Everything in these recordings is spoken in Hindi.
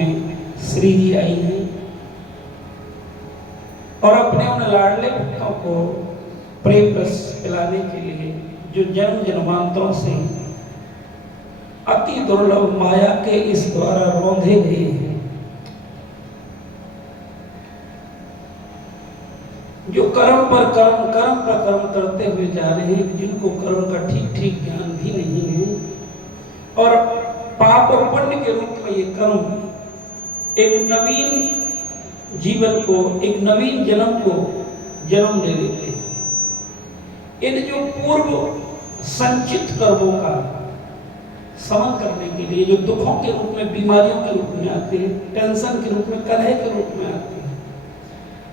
में श्री जी आई हैं और अपने उन लाडले भक्तों को प्रेम रस पिलाने के लिए जो जन्म जन्मांतरों से अति दुर्लभ माया के इस द्वारा रौंधे गए हैं, जो कर्म पर कर्म करते हुए जा रहे हैं, जिनको कर्म का ठीक ठीक ज्ञान भी नहीं है और पाप और पुण्य के रूप में ये कर्म एक नवीन जीवन को, एक नवीन जन्म को जन्म दे देते हैं। इन जो पूर्व संचित कर्मों का समन करने के लिए जो दुखों के रूप में, बीमारियों के रूप में आते हैं, टेंशन के रूप में, कलह के रूप में आते हैं,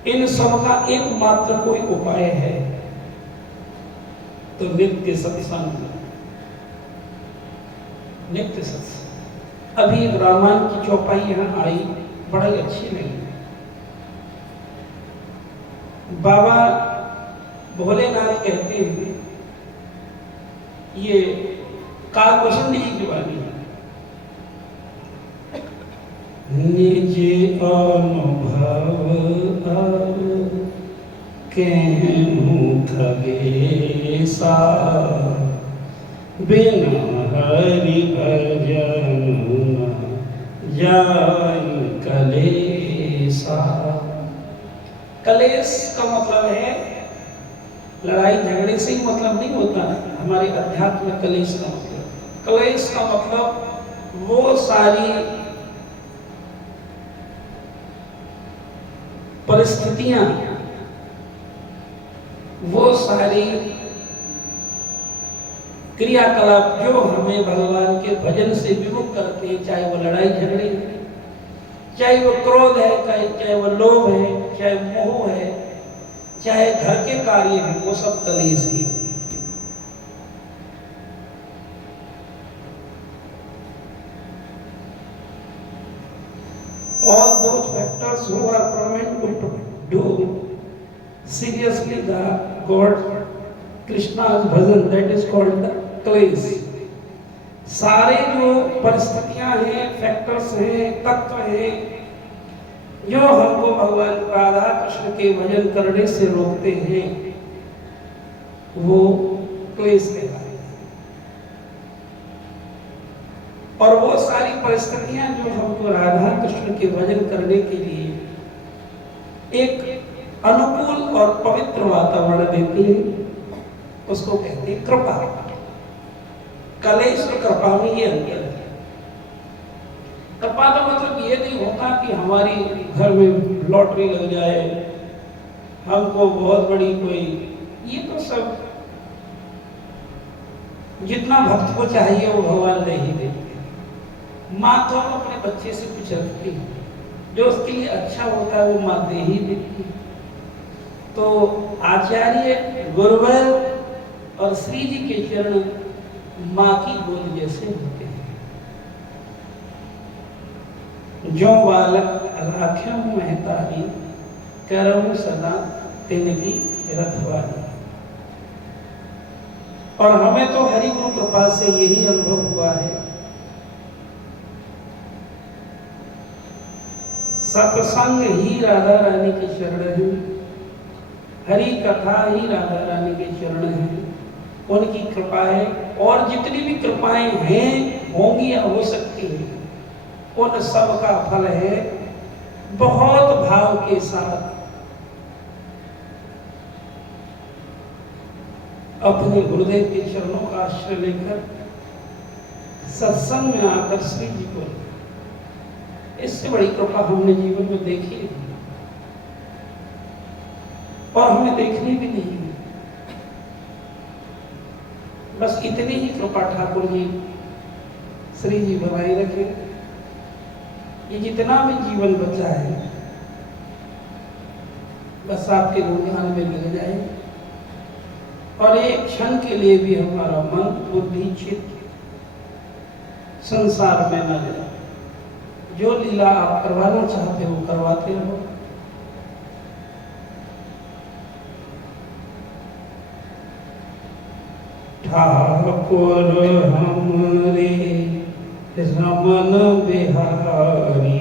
इन सब का एकमात्र कोई उपाय है तो नित्य सत्संग। नित्य सत्संग। अभी एक रामायण की चौपाई यहाँ आई, बड़ी अच्छी लगी। बाबा भोलेनाथ कहते हैं, ये कालभूषण जी की वाणी है, निज अनुभव केहू थगेसा बिना हरि भजन जाय कलेसा। कलेश का मतलब है लड़ाई झगड़े से ही मतलब नहीं होता है हमारे अध्यात्म में कलेश का मतलब। कलेश का मतलब वो सारी परिस्थितियां, वो सारी क्रियाकलाप जो हमें भगवान के भजन से विमुख करते हैं, चाहे वो लड़ाई झगड़े है, चाहे वो क्रोध है, चाहे वो लोभ है, चाहे मोह है, चाहे घर के कार्य हैं, वो सब कलेश ही है। All those factors who are permitted to do seriously the God Krishna's bhajan, that is called the क्लेश। सारे जो परिस्थितियां हैं, फैक्टर्स हैं, तत्व हैं, जो हमको भगवान राधा कृष्ण के भजन करने से रोकते हैं, वो क्लेश कहलाते हैं। और वो सारी परिस्थितियां जो हमको राधा कृष्ण के भजन करने के लिए एक अनुकूल और पवित्र वातावरण देती है, उसको कहते हैं कृपा। कलेश और कृपा में ये अंतर है। कृपा का मतलब ये नहीं होता कि हमारी घर में लॉटरी लग जाए, हमको बहुत बड़ी कोई, ये तो सब जितना भक्त को चाहिए वो भगवान दे ही देते। माँ तो अपने बच्चे से कुछ रखती है, जो उसके लिए अच्छा होता है वो माँ दे ही देती है। तो आचार्य, गुरुवर और श्री जी के चरण माँ की गोद जैसे होते हैं। जो बालक राख्यों महतारी, करऊं सदा तिनकी रखवारी। और हमें तो हरि गुरु कृपा से यही अनुभव हुआ है। सत्संग ही राधा रानी के शरण है, हरि कथा ही राधा रानी के चरण है, उनकी कृपा है। और जितनी भी कृपाएं हैं, होंगी या हो सकती हैं, उन सब का फल है बहुत भाव के साथ अपने गुरुदेव के चरणों का आश्रय लेकर सत्संग में आकर श्री जी को, इससे बड़ी कृपा हमने जीवन में देखी नहीं और हमें देखनी भी नहीं है। बस इतनी ही कृपा ठाकुर जी, श्री जी बनाए रखे। ये जितना भी जीवन बचा है बस आपके गुणगान में लग जाए और एक क्षण के लिए भी हमारा मन, बुद्धि, चित्त संसार में न जाए। जो लीला आप करवाना चाहते हो करवाते रहो। ठाकुर हमरे रमन बिहारी,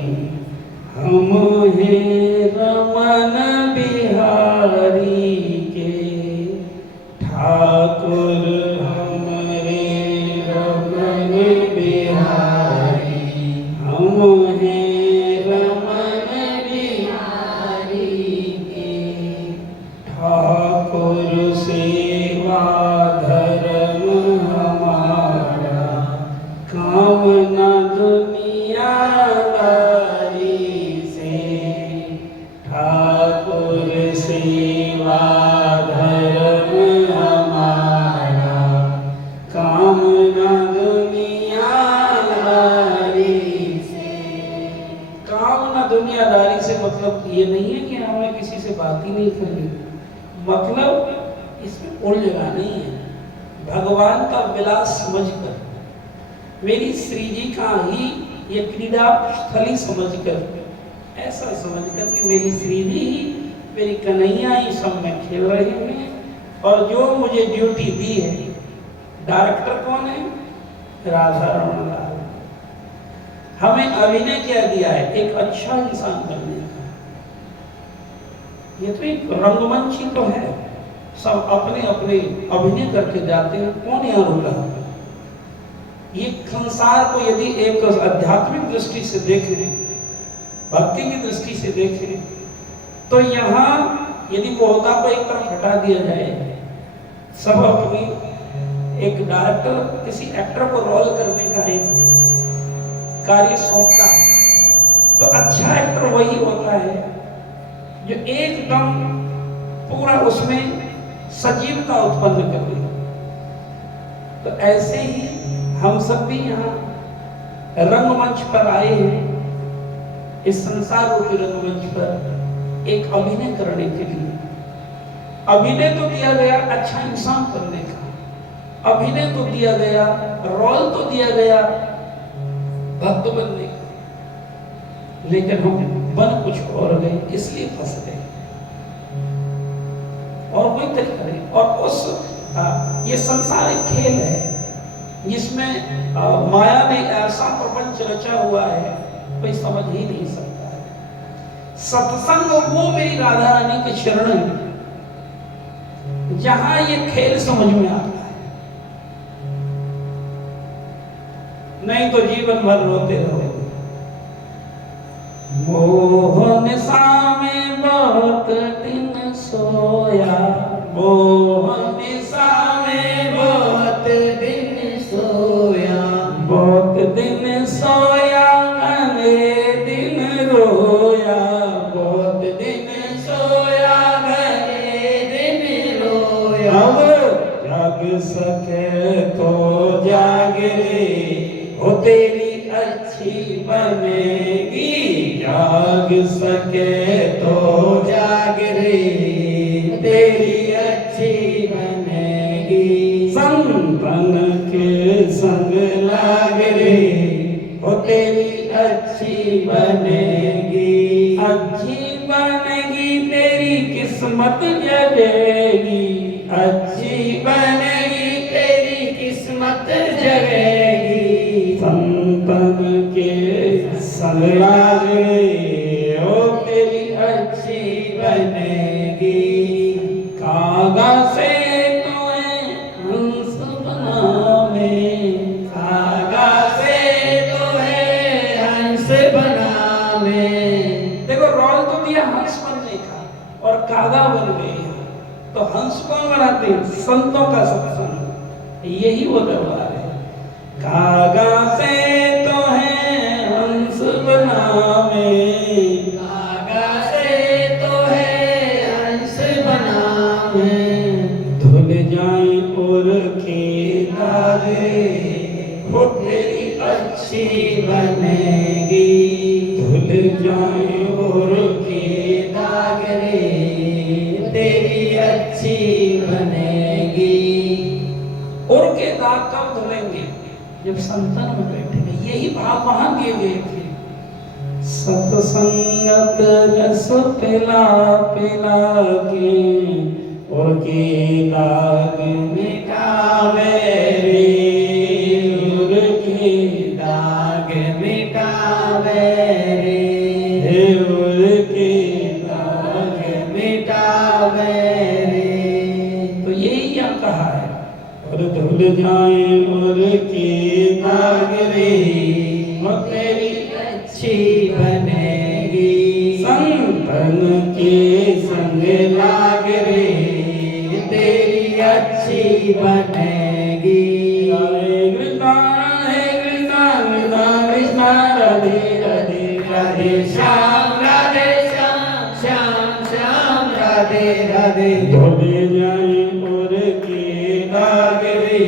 से ठाकुर सेवा धर्म हमारा, काम न दुनियादारी से। काम न दुनियादारी से मतलब ये नहीं है कि हमें किसी से बात ही नहीं करनी, मतलब इसमें उलझना नहीं है। भगवान का विलास समझकर, मेरी श्री जी का ही ये क्रीड़ा स्थली समझकर, ऐसा समझकर कि मेरी श्री जी ही, मेरी कन्हैया ही सब में खेल रहे हैं। और जो मुझे ड्यूटी दी है, डायरेक्टर कौन है? राधा रमन लाल। हमें अभिनय क्या दिया है? एक अच्छा इंसान बनने का। ये तो एक रंगमंच ही तो है, सब अपने अपने अभिनय करके जाते हैं, कौन यहाँ रुक रहा है? ये संसार को यदि एक आध्यात्मिक दृष्टि से देखें, भक्ति की दृष्टि से देखें, तो यहाँ यदि मोहता को एक तरफ हटा दिया जाए, सब अपनी, एक डायरेक्टर किसी एक्टर को रोल करने का एक कार्य सौंपता है, तो अच्छा एक्टर वही होता है जो एकदम पूरा उसमें सजीवता उत्पन्न कर दे। तो ऐसे ही हम सब भी यहाँ रंगमंच पर आए हैं, इस संसार रूपी रंगमंच पर एक अभिनय करने के लिए। अभिनय तो दिया गया अच्छा इंसान बनने का, अभिनय तो दिया गया, रोल तो दिया गया भक्त बनने का, लेकिन हम बन कुछ और गए, इसलिए फंस गए। और कोई तरीका नहीं। और उस ये संसार एक खेल है जिसमें माया ने ऐसा प्रपंच रचा हुआ है, कोई समझ ही नहीं सकता है। सत्संग वो मेरी राधा रानी के चरण है जहां ये खेल समझ में आता है, नहीं तो जीवन भर रोते रहो। मोहन सा में बहुत दिन सोया, मोहन सा में बहुत दिन सोया, बहुत दिन सोया घने दिन रोया, बहुत दिन सोया घने दिन रोया। अब जाग सके तो जाग रे, हो तेरी अच्छी बनेगी, जाग सके तो जाग रे, तेरी अच्छी बनेगी। संतन के संग लाग रे, हो तेरी अच्छी बनेगी, अच्छी बनेगी तेरी किस्मत जगेगी, अच्छी बनेगी तेरी किस्मत जगेगी। संतन के संग लाग रे, हो तेरी अच्छी बनेगी। कागा से तुम्हें हंस बनावे, कागा से तुम्हें हंस बनावे। देखो रोल तो दिया हंस बनने का और कागा बन गए, तो हंस कौन बनाते? संतों का सत्संग, यही वो दरबार है। कागा से तुम्हें हंस बनावे, कागा से धुल जाए और के दागे, वो तेरी अच्छी बनेगी, धुल जाए और के दागे, तेरी अच्छी बनेगी। और के दाग कब धुलेंगे? जब संतन में बैठेंगे। यही भाव वहां दिए गए थे। सत्संगत रस पिला पिला के, और के दाग मिटावे रे, और के दाग मिटावे रे, और के दाग मिटावे रे। तो यही यहाँ कहा है, और धुल जाए और के दाग रे, और तेरी अच्छी बनेगी। संतन के संग लाग रे, तेरी अच्छी बनेगी। हरे कृष्णा कृष्णा कृष्णा राधे राधे राधे श्याम राधे श्याम श्याम श्याम राधे राधे धोले जाए और के दाग रे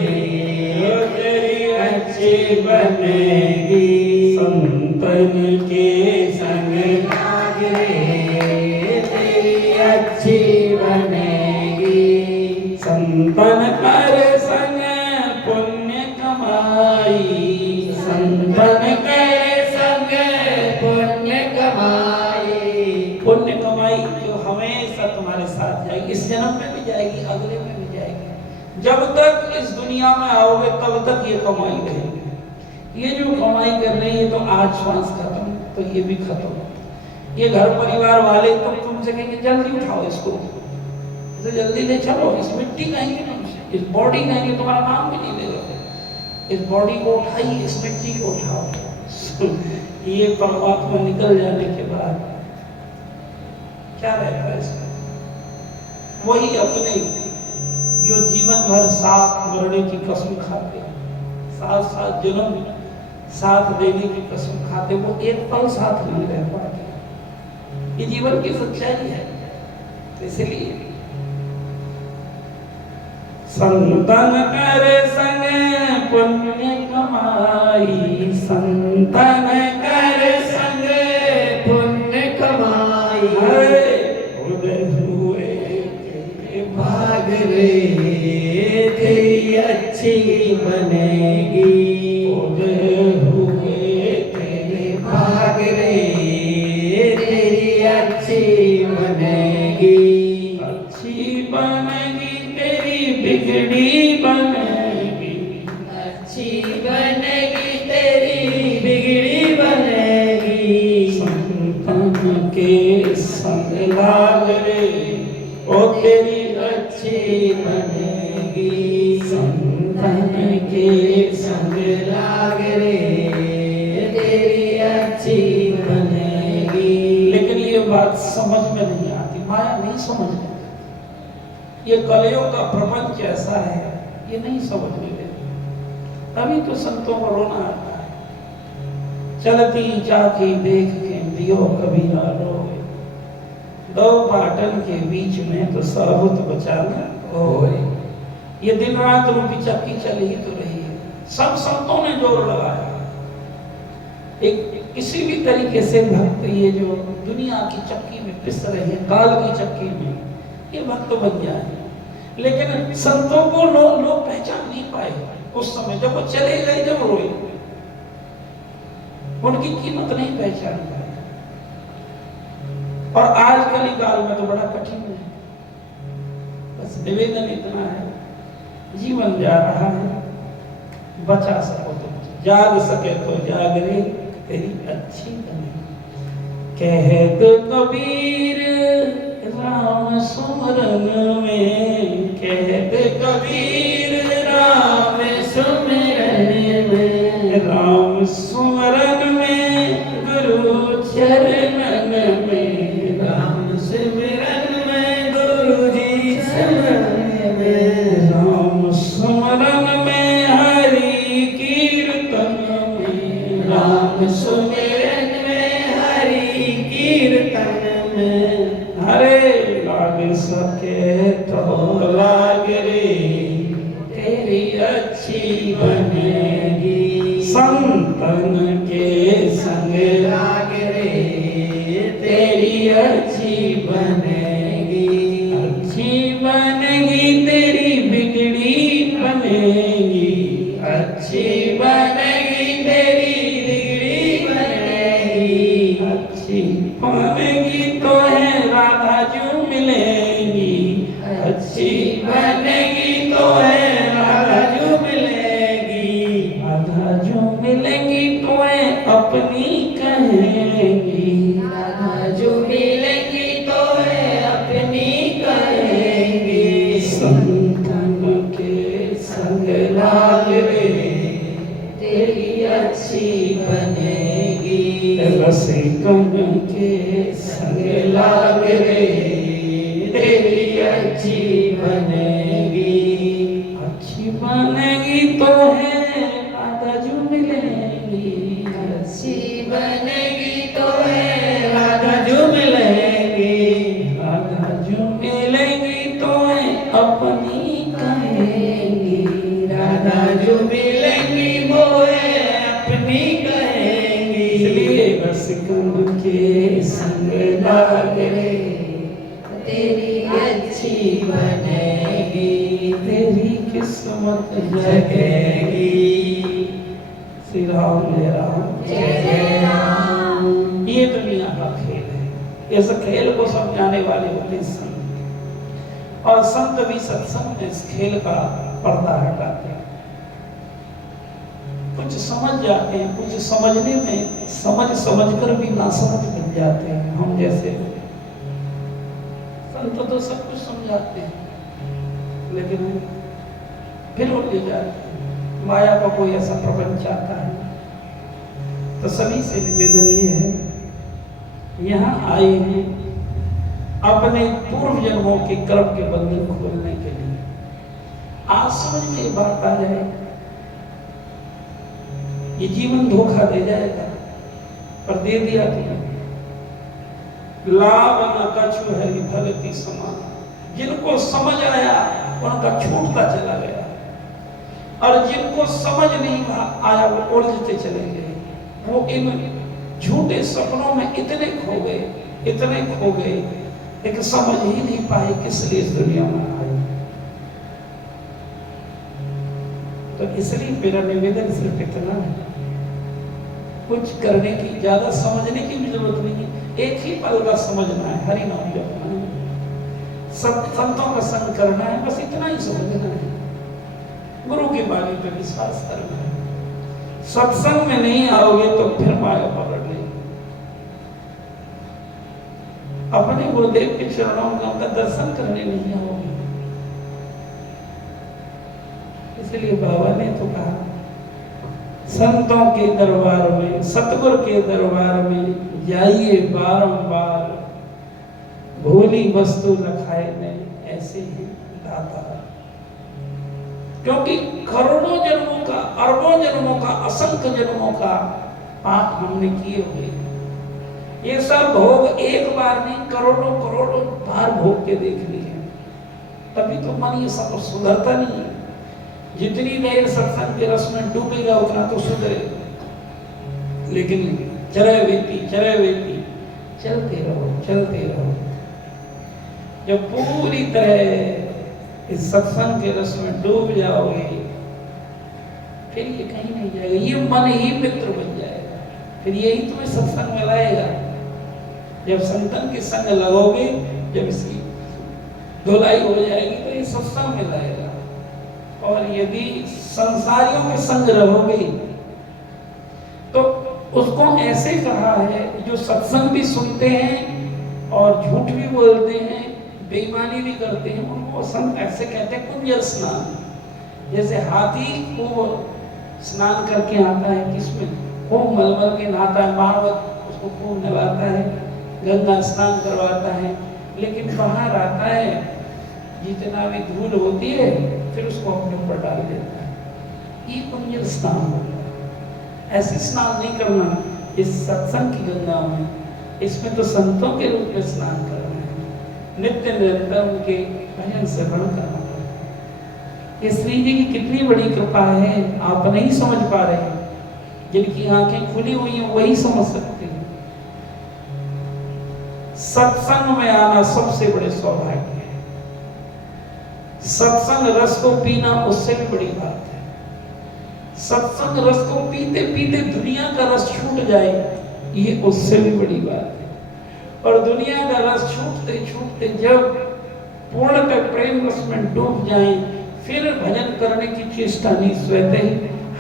तेरी अच्छी बनेगी संतन के संग लाग रे तेरी अच्छी बनेगी संतन कर संग पुण्य कमाई संतन के संग पुण्य कमाई जो हमेशा तुम्हारे साथ जाएगी इस जन्म में भी जाएगी अगले में भी जाएगी जब तक इस दुनिया में आओगे तब तक ये कमाई रहेगी ये जो कमाई कर रही है तो आज श्वास खत्म तो ये भी खत्म ये घर परिवार वाले तो तुमसे कहेंगे जल्दी उठाओ इसको तो जल्दी ले चलो इस मिट्टी कहेंगे तुमसे इस बॉडी कहेंगे तुम्हारा नाम भी नहीं लेगा इस बॉडी को उठाइए इस मिट्टी को उठाओ ये परमात्मा निकल जाने के बाद क्या रहेगा इसमें वही अपने जो जीवन भर साथ मरने की कसम खाते साथ साथ जन्म साथ देने की कसम खाते वो एक पल साथ नहीं रह पाते ये जीवन की सच्चाई है इसलिए संतन करे संग पुण्य कमाई संतन करे संग पुण्य कमाई उदय हुए तेरे भाग रे तेरी अच्छी बनेगी उदय हुए तेरे भाग रे तेरी अच्छी बनेगी अच्छी बनेगी बिगड़ी बनेगी अच्छी बनेगी तेरी बिगड़ी बनेगी संतन के संग लाग रे ओ तेरी अच्छी बनेगी संतन के संग लाग रे तेरी अच्छी बनेगी लेकिन ये बात समझ में नहीं आती माया नहीं समझ में ये कलयुग का प्रपंच ऐसा है ये नहीं समझ में लेते तभी तो संतों को रोना आता है चलती चाकी देख के दियो कबीरा रोए दो पाटन के बीच में तो साबुत बचाना होए ये दिन रात रूपी चक्की चल ही तो रही है सब संतों ने जोर लगाया एक किसी भी तरीके से भक्त ये जो दुनिया की चक्की में पिस रहे हैं काल की चक्की में ये भक्त बन जाए लेकिन संतों को लोग पहचान नहीं पाए उस समय जब वो चले गए जब रोए उनकी कीमत नहीं पहचान पाए और आज कली काल में तो बड़ा कठिन है बस निवेदन इतना है जीवन जा रहा है बचा सको तो जाग सके तो जाग रे तेरी अच्छी बने कहते कबीर राम सुमरन में कहते कबीर राम सुमरन में राम सुमरन में गुरु चरणन में राम सुमरन में गुरु जी शरण में राम सुमरन में हरि कीर्तन में राम सुमरन में हरि कीर्तन में हरे लाग सके तो लाग रे तेरी अच्छी बनेगी संतन के संग लाग रे तेरी अच्छी बनेगी अच्छी बनेगी तेरी बिगड़ी बनेगी अच्छी बनेगी तेरी बिगड़ी बनेगी अच्छी बनेगी तो है राधा जो मिलेगी अच्छी बनेगी तो है राधा जो मिलेगी राधा जो मिलेगी तो है अपनी कहेंगी राधा जो मिलेगी तो है अपनी कहेंगी संतन के संग लाग रे तेरी अच्छी बनेगी रसिकन के संग लाग रे तेरी अच्छी बनेगी अच्छी बनेगी तो है राधा जो मिलेगी अच्छी बने सिकन के संग लागे, तेरी अच्छी बनेगी, तेरी किस्मत जगेगी। श्री राम जय राम जय जय राम। ये दुनिया का खेल है। इस खेल को समझाने वाले होते संत, और संत भी सत्संग में इस खेल का पर्दा हटाते हैं। कुछ समझ जाते हैं, कुछ समझने में समझ कर भी नासमझ बन जाते हैं। हम जैसे संत तो सब कुछ समझाते हैं, लेकिन फिर उलझ जाते हैं। माया का कोई ऐसा प्रपंच आता है तो सभी से निवेदन ये है, यहाँ आए हैं अपने पूर्व जन्मों के कर्म के बंधन खोलने के लिए। आज समझ में ये बात आ जाए, ये जीवन धोखा दे जाएगा, पर दे दिया तो लाभ न कछु है भगति समान। जिनको समझ आया उनका छूटता चला गया, और जिनको समझ नहीं आया वो उलझते चले गए। वो इन झूठे सपनों में इतने खो गए, एक समझ ही नहीं पाए किस लिए इस दुनिया में आए। तो इसलिए मेरा निवेदन सिर्फ इतना है, कुछ करने की, ज्यादा समझने की भी जरूरत नहीं है। एक ही पल का समझना है, हरि नाम जपना है, सब संतों का संग करना है, बस इतना ही समझना है। गुरु की बाणी पर विश्वास करना है। सत्संग में नहीं आओगे तो फिर माया पकड़ लेगी। अपने गुरुदेव के चरणों का उनका दर्शन करने नहीं आओगे। इसलिए बाबा ने तो कहा, संतों के दरबार में, सतगुरु के दरबार में जाइए बारंबार, भोली वस्तु न खाए नहीं, ऐसे ही दाता। क्योंकि करोड़ों जन्मों का, अरबों जन्मों का, असंख्य जन्मों का पाप हमने किए हुए। ये सब भोग एक बार नहीं, करोड़ों करोड़ों बार भोग के देख लिए। तभी तो मन ये सब सुधरता नहीं है। जितनी देर सत्संग के रस में डूबेगा उतना तो सुधरेगा, लेकिन चरे वेती चलते रहो। जब पूरी तरह इस सत्संग के रस में डूब जाओगे, फिर ये कहीं नहीं जाएगा, ये मन ही मित्र बन जाएगा। फिर यही तुम्हें सत्संग में लाएगा। जब संतन के संग लगोगे, जब इसकी धुलाई हो जाएगी तो ये सत्संग में लाएगा। और यदि संसारियों के संग रहोगे तो उसको ऐसे कहा है, जो सत्संग भी सुनते हैं और झूठ भी बोलते हैं, बेईमानी भी करते हैं, उनको संत ऐसे कहते हैं कुंजर स्नान। जैसे हाथी को स्नान करके आता है, किसमें खूब मलमल के नहाता है, महावत उसको खूब नहलाता है, गंगा स्नान करवाता है, लेकिन बाहर आता है, जितना भी धूल होती है फिर उसको अपने ऊपर डाल देता है। ये कुंजर स्नान होता है। ऐसे स्नान नहीं करना इस सत्संग की गंगा में। इसमें तो संतों के रूप में स्नान करना है, नित्य निरंतर उनके भजन श्रवण करना है। ये श्री जी की कितनी बड़ी कृपा है, आप नहीं समझ पा रहे। जिनकी आंखें खुली हुई हैं वही समझ सकते हैं। सत्संग में आना सबसे बड़े सौभाग्य है। सत्संग रस को पीना उससे भी बड़ी बात है। सत्संग रस को पीते पीते दुनिया का रस छूट जाए, ये उससे भी बड़ी बात है। और दुनिया का रस छूटते छूटते जब पूर्णतः प्रेम रस में डूब जाए, फिर भजन करने की चेष्टा नहीं, स्वतः ही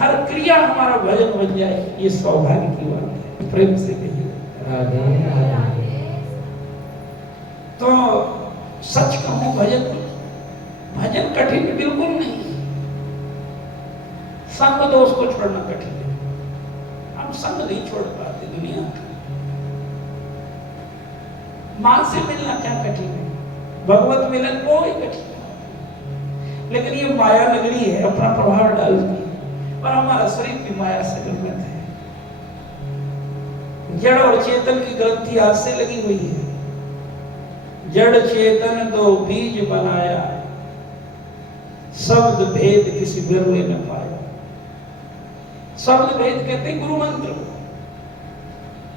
हर क्रिया हमारा भजन बन जाए, ये सौभाग्य की बात है। प्रेम से कहिए राधे राधे। तो सच कहूं, भजन कठिन बिल्कुल नहीं। संग दोष को छोड़ना कठिन है। हम संग नहीं छोड़ पाते दुनिया का। मां से मिलना क्या कठिन है, भगवत मिलन कोई कठिन नहीं। लेकिन ये माया नगरी है, अपना प्रभाव डालती है, और हमारा शरीर भी माया से निर्मित है। जड़ और चेतन की ग्रंथि आज से लगी हुई है। जड़ चेतन दो बीज बनाया, शब्द भेद किसी बिरले न पाया। शब्द भेद कहते हैं गुरु मंत्र।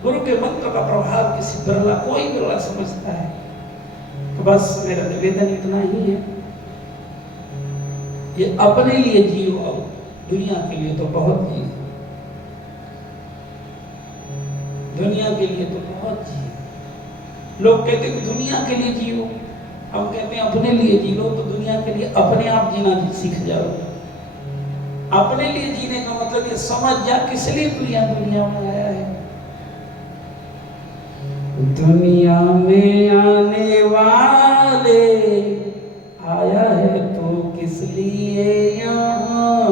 गुरु के मंत्र का प्रभाव किसी बिरला, कोई बिरला समझता है। तो बस मेरा निवेदन इतना ही है, ये अपने लिए जियो, अब दुनिया के लिए तो बहुत जियो, दुनिया के लिए तो बहुत जियो। लोग कहते हैं दुनिया के लिए जियो, हम कहते हैं अपने लिए जी लो। तो दुनिया के लिए अपने आप जीना सीख जाओ। अपने लिए जीने का मतलब ये समझ जा किस लिए दुनिया में आया है। दुनिया में आने वाले आया है तो किस लिए यहाँ,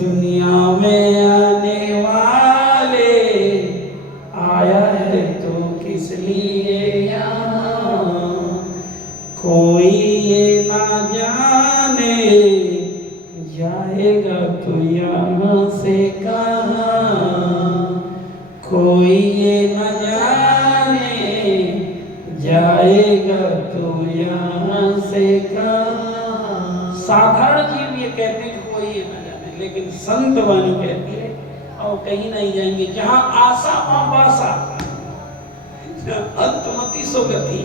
दुनिया में आने वाले आया है तो किस लिए यहाँ, कोई ये ना जाने जाएगा तो यहाँ से कहाँ, कोई ये न जाने जाएगा तो यहाँ से कहाँ। साधारण जीव ये कहते हैं कि कोई ये न जाने, लेकिन संत वाणी कहती है और कहीं नहीं जाएंगे, जहाँ आशा वहाँ बासा, अंतमति सो गति,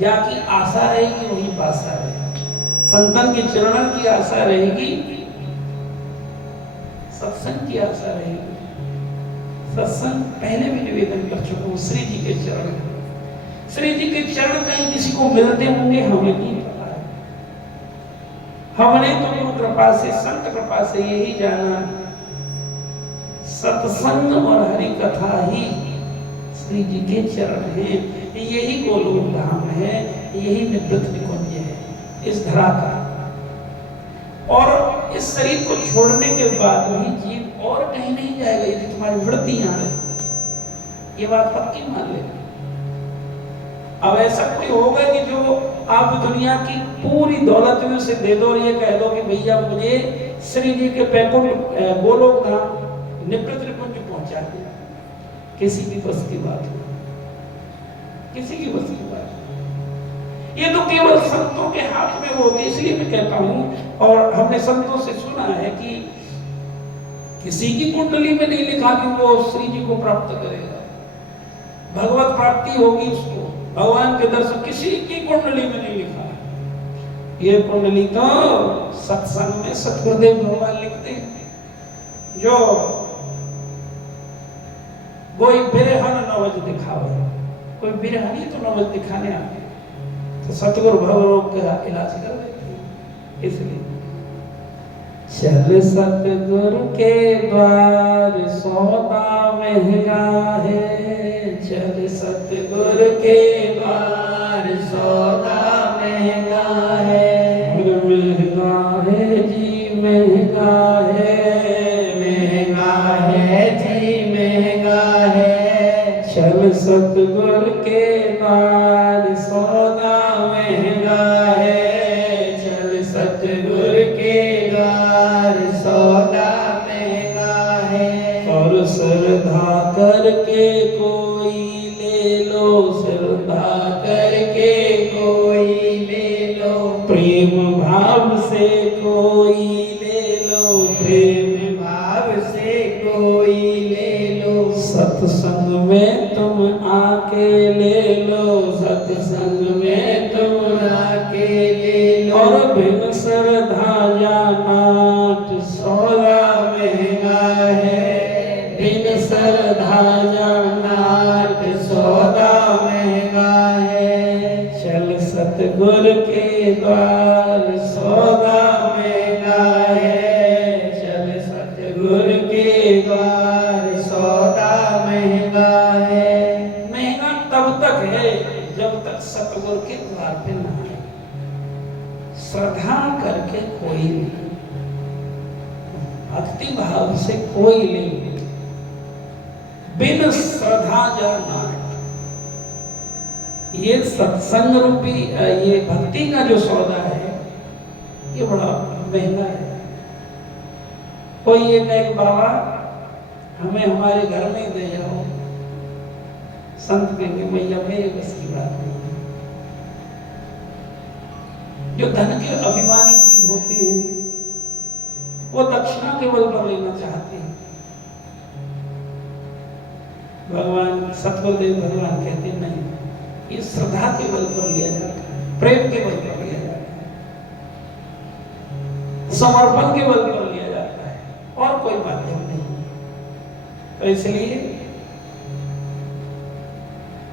जाकी आशा रहेगी वही पासा रहेगा। संतन के चरणन की आशा रहेगी, सत्संग की आशा रहेगी। सत्संग पहले भी निवेदन कर चुका हूँ, श्री जी के चरण, श्री जी के चरण कहीं किसी को मिलते होंगे हमें नहीं पता है। हमने तो गुरु कृपा से, संत कृपा से यही जाना, सत्संग और हरि कथा ही श्री जी के चरण हैं, यही गोलोक धाम है, यही निवृत्त निकुंज है इस धरा का। और इस शरीर को छोड़ने के बाद भी जीव और कहीं नहीं जाएगा यदि तुम्हारी वृत्ति यहाँ रहे, ये बात पक्की मान ले। अब ऐसा कोई होगा कि जो आप दुनिया की पूरी दौलत में से दे दो और ये कह दो कि भैया मुझे श्री जी के बैकुंठ गोलोक धाम निवृत्त निकुंज पहुंचा दे, किसी की बस की बात नहीं, किसी की बस की बात। ये तो केवल संतों के हाथ में होती है। इसलिए मैं कहता हूं, और हमने संतों से सुना है कि किसी की कुंडली में नहीं लिखा कि वो श्री जी को प्राप्त करेगा, भगवत प्राप्ति होगी उसको, भगवान के दर्शन, किसी की कुंडली में नहीं लिखा। ये कुंडली तो सत्संग में सतगुरुदेव भगवान लिखते हैं, जो कोई बिरहन नवज दिखावे, कोई बिरहनी तो नवज दिखाने आते, तो सतगुरु भवरोग का इलाज कर देते हैं। इसलिए चल सतगुरु के द्वार सौदा महंगा है, चल सतगुरु के द्वार सौदा महंगा है, महंगा है जी महंगा है जी महंगा है। चल सतगुरु के द्वार सौदा महंगा है, चल सतगुरु के द्वार सौदा महंगा है। और श्रद्धा करके कोई ले लो, श्रद्धा करके कोई ले लो, प्रेम भाव से कोई ले लो, प्रेम भाव से कोई ले लो। सत्संग में तुम आके ले लो, सत्संग में तुम आके ले लो। और बिन श्रद्धा या नाट सौदा महंगा है, बिन श्रद्धा या नाट सौदा महंगा है। चल सतगुरु के द्वार सौदा महंगा है, चल सतगुरु के द्वार सौदा महंगा है। महंगा तब तक है जब तक सतगुरु के द्वार पे ना आए, श्रद्धा करके कोई नहीं, भक्ति भाव से कोई नहीं, बिन श्रद्धा जाना। ये सत्संग रूपी ये भक्ति का जो सौदा है ये बड़ा महंगा है। कोई ये कहे बाबा हमें हमारे घर में दे जाओ, संत कहेंगे भैया मेरे बस की बात नहीं। जो धन के अभिमानी जीव होते हैं वो दक्षिणा के बल पर लेना चाहते हैं, भगवान सतगुरुदेव भगवान कहते नहीं, ये श्रद्धा के बल पर लिया जाता है, प्रेम के बल पर लिया जाता है, समर्पण के बल पर लिया जाता है, और कोई माध्यम नहीं। तो इसलिए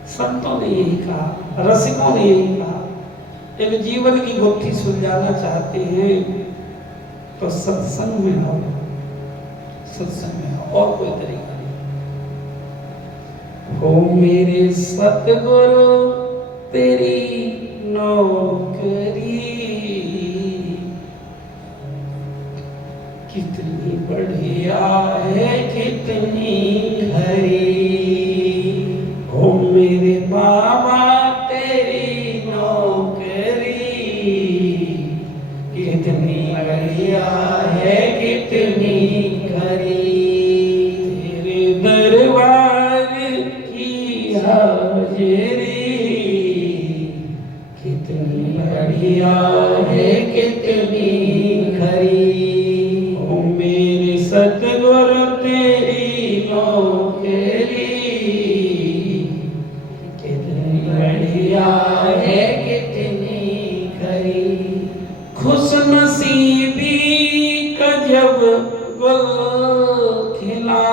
संतों ने यही कहा, रसिकों ने यही कहा, एक जीवन की गुत्थी सुलझाना चाहते हैं तो सत्संग में आओ, सत्संग में आओ, और कोई तरीका नहीं। हो मेरे सतगुरु तेरी नौकरी कितनी बढ़िया है, कितनी हरी। हो मेरे बाबा तेरी नौकरी कितनी बढ़िया है, कितनी हरी। तेरे दरबार की हाजिरी कितनी बढ़िया है, कितनी खरी। ओ मेरे सतगुरु तेरी नौकरी कितनी बढ़िया है, कितनी खरी। खुश नसीबी का जब गुल खिला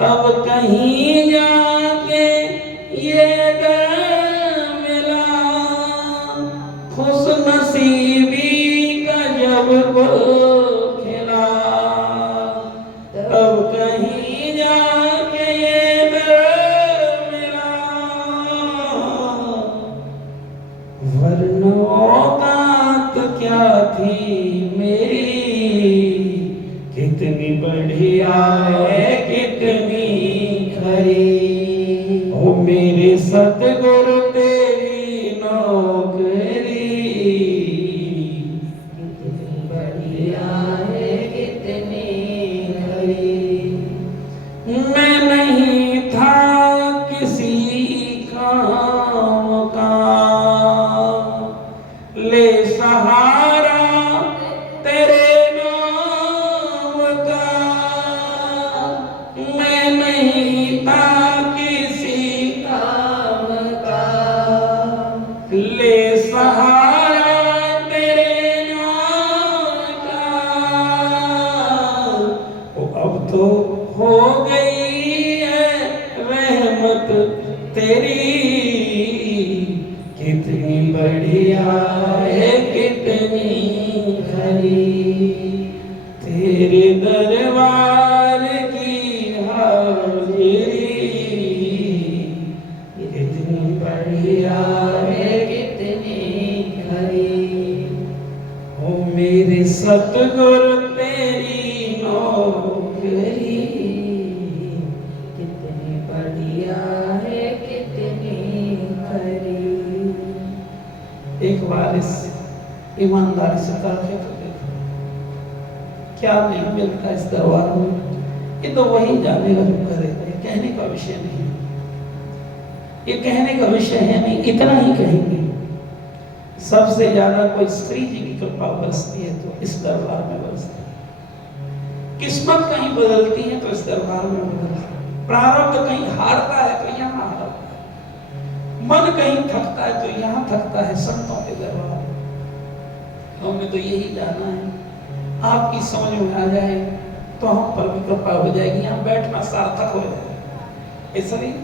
तब कहीं जाके ये दर मिला। खुश नसीबी का जब गुल खिला तब कहीं जाके ये दर मिला। वरना औकात क्या थी मेरी, कितनी बढ़िया है, कितनी खरी। ओ मेरे सतगुरु तेरी नौकरी कितनी बढ़िया है, कितनी खरी। मैं नहीं था किसी काम का, ले सहारा तेरे नाम का। मैं नहीं था किसी काम का, ले सहारा तेरे नाम का। ओ अब तो हो गई है रहमत तेरी कितनी बढ़िया है, कितनी खरी। तेरे दरबार की हाजिरी कितनी बढ़िया है, कितनी खरी। हो मेरे सतगुरु तेरी नौकरी कितनी बढ़िया है, कितनी खरी। एक बार इस ईमानदारी से करके तो देखो क्या नहीं मिलता इस दरबार में। ये तो वही जानेगा जो करेगा, ये कहने का विषय नहीं, ये कहने का विषय है नहीं। इतना ही कहेंगे, सबसे ज्यादा कोई श्री जी की कृपा बरसती है तो इस दरबार में बरसती है। किस्मत कहीं बदलती है तो इस दरबार में बदलती है। प्रारब्ध कहीं हारता है तो यहाँ हारता है। मन कहीं थकता है तो यहाँ थकता है, संतों के दरबार। हमें तो यही जाना है, आपकी समझ में आ जाए तो हम पर भी कृपा हो जाएगी, यहाँ बैठना सार्थक हो जाएगा। इसलिए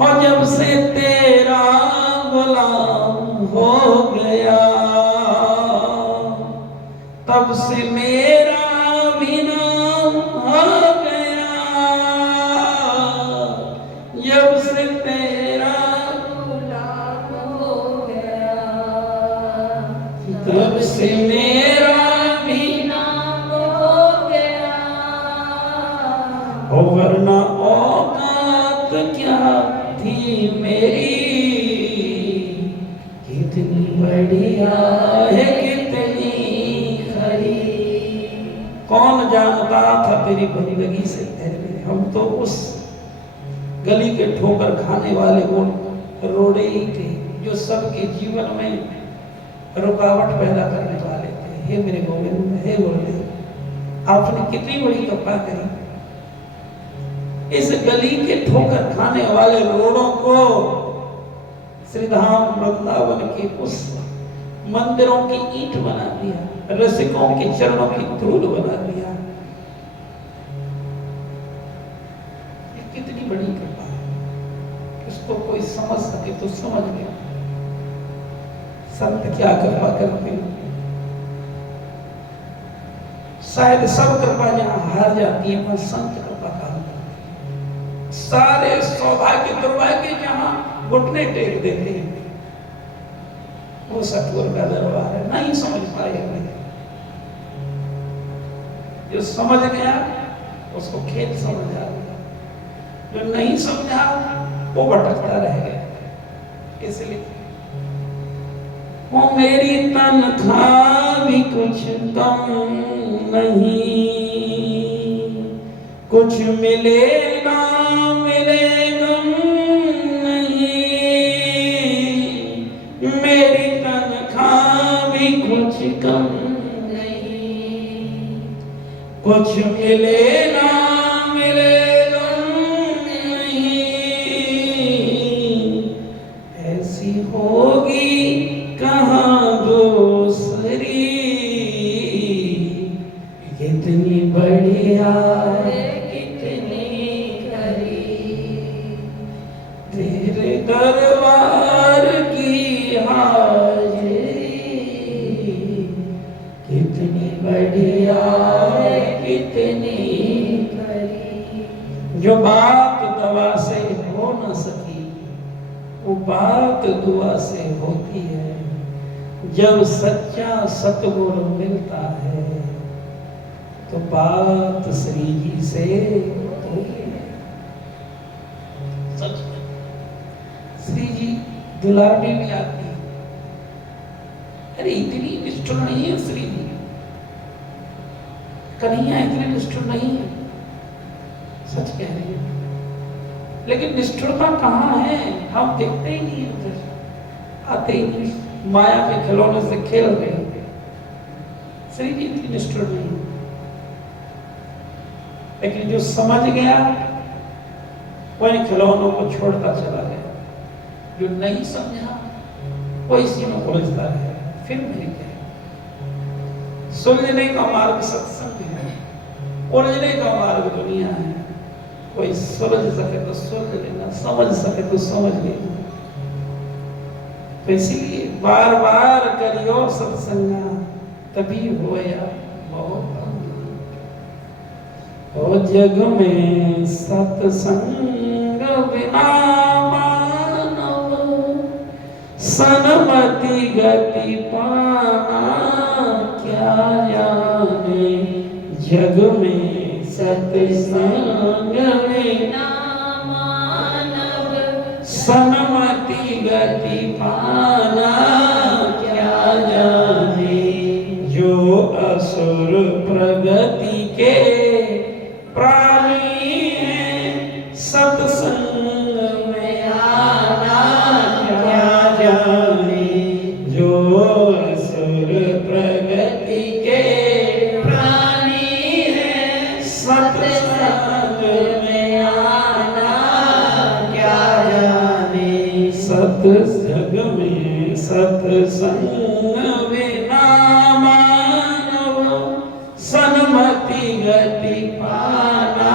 और जब से तेरा गुलाम हो गया तब से मेरा भी नाम हो गया। जब से तेरा गुलाम हो गया तब से मेरा भी नाम हो गया। और वरना औकात क्या थी मेरी, कितनी बढ़िया है, कितनी खरी। कौन जानता था तेरी बंदगी से पहले, हम तो उस गली के ठोकर खाने वाले वो रोड़े ही थे जो सबके जीवन में रुकावट पैदा करने वाले थे। हे मेरे गोविंद, हे गुरुदेव, आपने कितनी बड़ी कृपा करी। इस गली के ठोकर खाने वाले रोडों को श्रीधाम वृंदावन के उस मंदिरों की ईंट बना दिया, रसिकों के चरणों की धूल बना दिया। ये कितनी बड़ी कृपा है। इसको कोई समझ सके तो समझ गया। संत क्या कृपा करते हैं। शायद सब कृपा जहां हार जाती है वहां संत कृपा काम करती है। सारे सौभाग्य दुर्भाग्य जहां घुटने टेक देते हैं वो सतगुरु का दरबार है। नहीं समझ पाए जो समझ गया उसको खेल समझ आ गया, जो नहीं समझा वो भटकता रह गया। इसलिए वो मेरी तनख्वाह भी कुछ कम नहीं, कुछ मिले ना मिले गम नहीं, मेरी तनख्वाह भी कुछ कम नहीं, कुछ मिले ना मिले गम नहीं, ऐसी होगी कहाँ दूसरी, कितनी बढ़िया कितनी करीब, तेरे दरबार की हाजिरी, कितनी बढ़िया कितनी करीब। जो बात दवा से हो न सकी वो बात दुआ से होती है। जब सच्चा सतगुरु मिलता है तो बात श्री जी से होती है। सच में श्री जी दुलार में भी आती है। अरे इतनी निष्ठुर नहीं है श्री जी, कन्हैया इतने निष्ठुर नहीं है, सच कह रही है। लेकिन निष्ठुरता कहाँ है हम देखते ही नहीं है, आते ही नहीं, माया के खिलौने से खेल रहे हैं। श्री जी इतनी निष्ठुर नहीं, लेकिन जो समझ गया वो इन खिलौनों को छोड़ता चला गया, जो नहीं समझा वो इसी में उलझता है। फिर मेरी क्या सुलझने का मार्ग सत्संग है, उलझने का मार्ग दुनिया है। कोई सुलझ सके तो सुलझ लेना, समझ सके तो समझ लेना। तो इसीलिए बार बार करियो सत्संग, तभी होया बहुत। ओ जग में सत्संग बिना मानव, सनमति गति पाना क्या जाने। जग में सत्संग बिना मानव, सनमति गति पाना क्या जाने। जो असुर प्रगति के प्राणी हैं, सत्संग में आना क्या जाने। जो असुर प्रगति के प्राणी हैं, सत्संग में आना क्या जाने। सत्संग में सत्संग बिना मानव, सन्मति गति पाना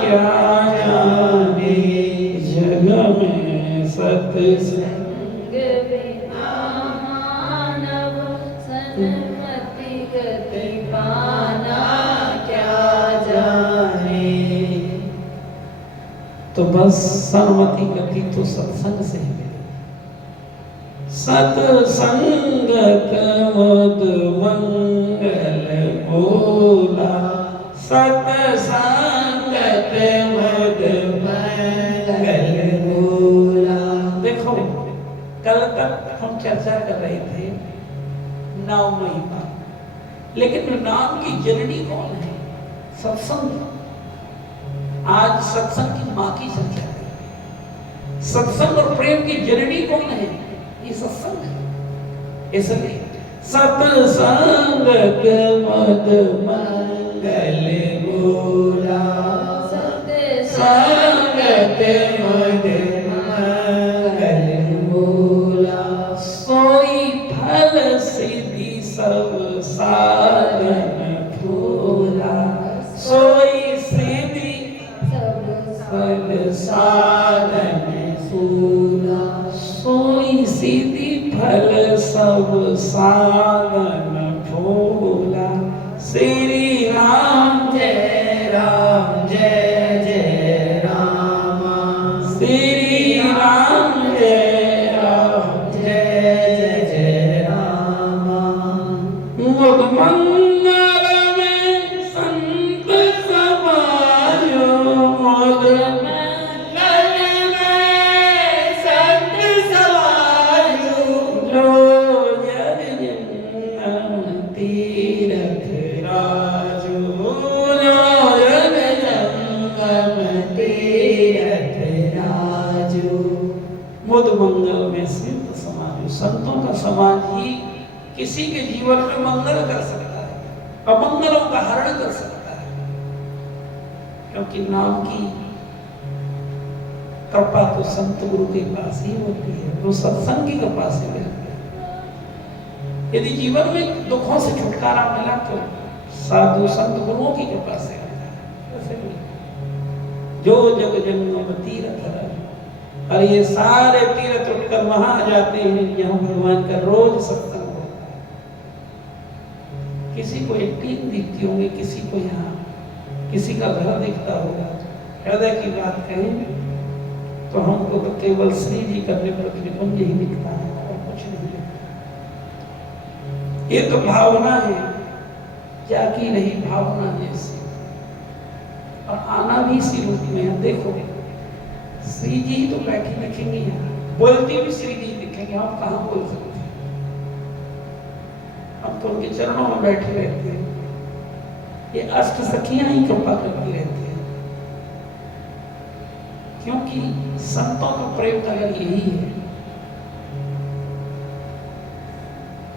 क्या जाने। जग में सत्संग बिना मानव, सन्मति गति पाना क्या जाने। तो बस सन्मति गति तो सत्संग से ही मिले। सत्संगत मद मंगल बोला, सत्संगत मद मंगल बोला। देखो कल तक हम चर्चा कर रहे थे नाम महिमा, लेकिन नाम की जननी कौन है? सत्संग। आज सत्संग की मां की चर्चा है। सत्संग और प्रेम की जननी कौन है? ये सत्संग है। इसलिए सत्संगत मद मंगल बोला, सत्संग मद मंगल मूला। सोई फल सिद्धि सब साधन फूला। सोई सिद्धि फल साधन फूला। सोई सिद्धि फल सब साधन फूला। श्री राम जय राम जय जय राम। श्री राम जय राम जय जय राम। मुद मंगल में संत समायो। मुद मंगल में संत समायो। जो जग जंगम तीरथ राजो। जो जग जंगम तीरथ राजो। मुद मंगल में संत समाज। संतों का समाज ही किसी के जीवन में मंगल कर सकता है, अमंगलों का हरण कर सकता है। क्योंकि नाम की कृपा तो संत गुरु के पास ही होती है, वो सत्संग की कृपा से मिलती है। यदि जीवन में दुखों से छुटकारा मिला तो साधु संत गुरुओं की कृपा से मिलता है। ऐसे नहीं। जो जग जंगम तीरथ राज। और ये सारे तीर्थ उठकर वहां आ जाते हैं जहां भगवान का रोज सत्संग होता है। किसी को एक टीम दिखती होंगी, किसी को यहाँ किसी का घर दिखता होगा। हृदय की बात कहें तो हमको तो केवल श्री जी करने पर निकुंज ही दिखता है और कुछ नहीं दिखता। ये तो भावना है, जागी रही भावना जैसी, और आना भी इसी रूप में है। देखो श्री जी तो बैठी दिखेंगी यहाँ, बोलती भी श्री जी दिखेंगे। आप कहाँ बोल सकते हैं? हम तो उनके चरणों में बैठे रहते हैं। ये अष्ट सखियां ही कृपा करती रहती हैं, क्योंकि संतों का प्रेम नगर यही है।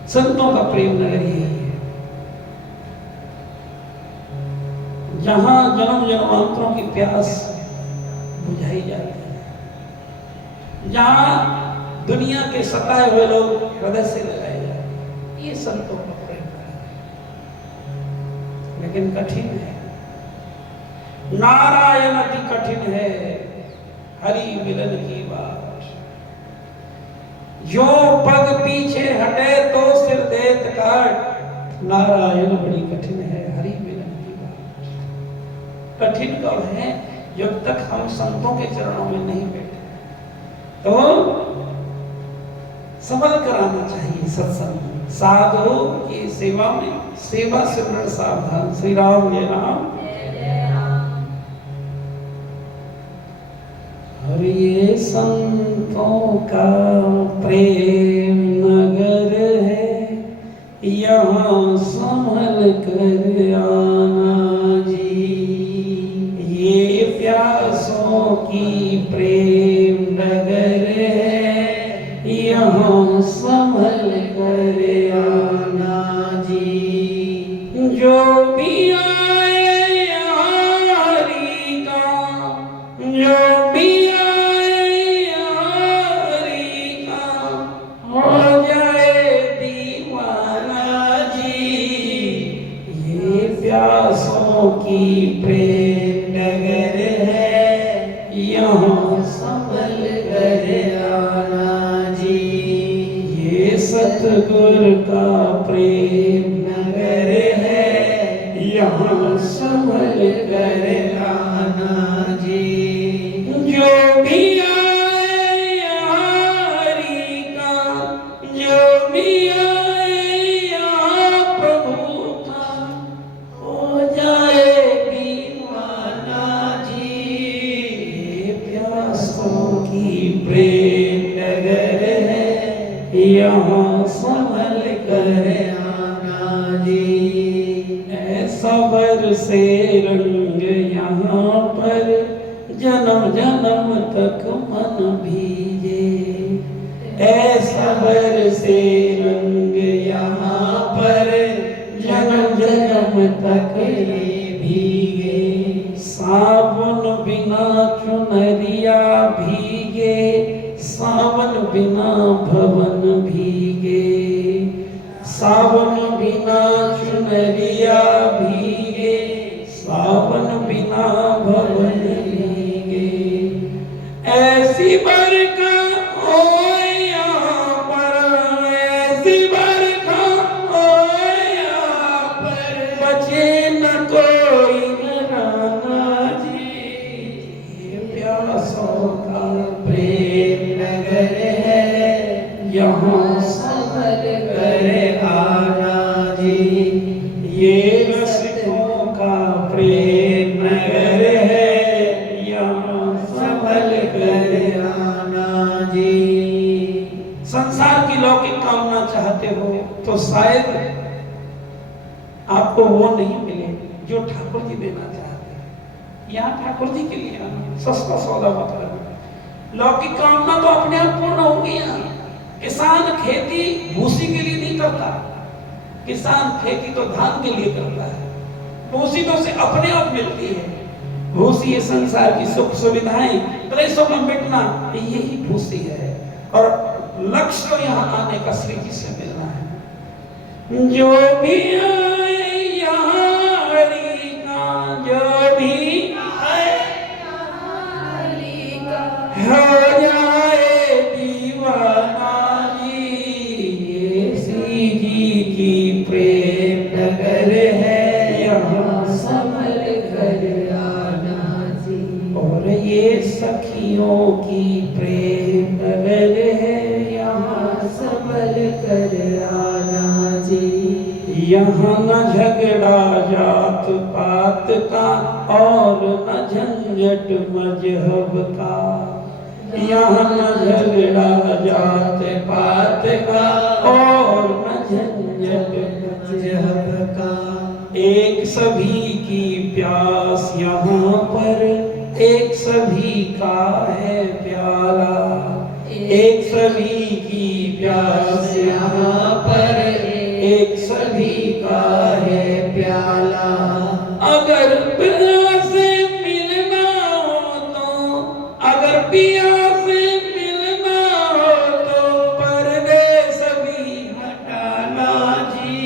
संतों का प्रेम नगर यही है, जहां जन्म जन्मांतरों की प्यास बुझाई जाती है, जहां दुनिया के सताए हुए लोग हृदय से लगाए जाते हैं। ये संतों का प्रेम है, लेकिन कठिन है। नारायण अति कठिन है हरि मिलन की बात। जो पग पीछे हटे तो सिर देत काट। नारायण बड़ी कठिन है हरि मिलन की बात। कठिन कब है? जब तक हम संतों के चरणों में नहीं बैठे। तो संभल कर आना चाहिए सत्संग। साधु की सेवा में सेवा सिमरण सावधान। श्री राम जय राम। और ये संतों का प्रेम नगर है, यहाँ संभल कर आना जी। ये प्यासों की प्रेम नगर है, यहाँ संभल कर आना जी। जो भी आए यहाँ हरि का, जो भी आए यहाँ हरि का, हो जाए दीवाना जी। ये प्यासों की प्रेम नगर है, यहाँ संभल कर आना जी। ये सतगुरु का प्रेम नगर है, यहाँ संभल कर आना जी। जो भी आए यहाँ हरि का, जो भी आए यहाँ प्रभु का, हो जाए दीवाना जी। ये प्यासों की प्रेम नगर है, यहाँ संभल कर आना जी। ऐसा बरसे रंग यहाँ पर, जन्म जन्म तक मन भीजे। ऐसा बरसे रंग यहाँ पर, जन्म जन्म तक ये भीगे। साबुन बिन बिना चुनरिया भीगे, सावन बिना भवन भीगे। सावन बिना चुनरिया भीगे, सावन बिना भवन भीगे। ऐसी बरखा हो यहाँ पर, ऐसी बरखा हो यहाँ पर, बचे न कोई घराना जी। ये प्यासों का प्रेम नगर है, यहाँ संभल कर आना जी। ये रसिकों का प्रेम नगर है, यहाँ संभल कर आना जी। संसार की लौकिक कामना चाहते हो तो शायद आपको वो नहीं मिले जो ठाकुर जी देना चाहते हैं। यहाँ ठाकुर जी के लिए आना, सस्ता सौदा मत करना। लौकिक कामना तो अपने आप पूर्ण होगी। यहाँ किसान खेती भूसी के लिए नहीं करता, किसान खेती तो धान के लिए करता है। भूसी तो उसे अपने आप मिलती है। भूसी ये संसार की सुख सुविधाएं, क्लेशों में मिटना, यही भूसी है। और लक्ष्य तो यहाँ आने का श्री जी से मिलना है। जो भी आए यहाँ हरि का, जो भी आए हरि का, हो जाए दीवाना जी। ये श्री जी की प्रेम नगर है, यहाँ संभल कर आना जी। और ये सखियों की प्रेम नगर है, यहाँ संभल कर आना जी। यहाँ न झगड़ा जात पात का और न झंझट मजहब का। यहाँ न झगड़ा जात पात का और न झंझट मजहब का। एक सभी की प्यास यहाँ पर, एक सभी का है प्याला। एक सभी की प्यास यहाँ पर, एक सभी का है प्याला। अगर पिया से मिलना हो तो, अगर पिया से मिलना हो तो परदेस भी हटाना जी।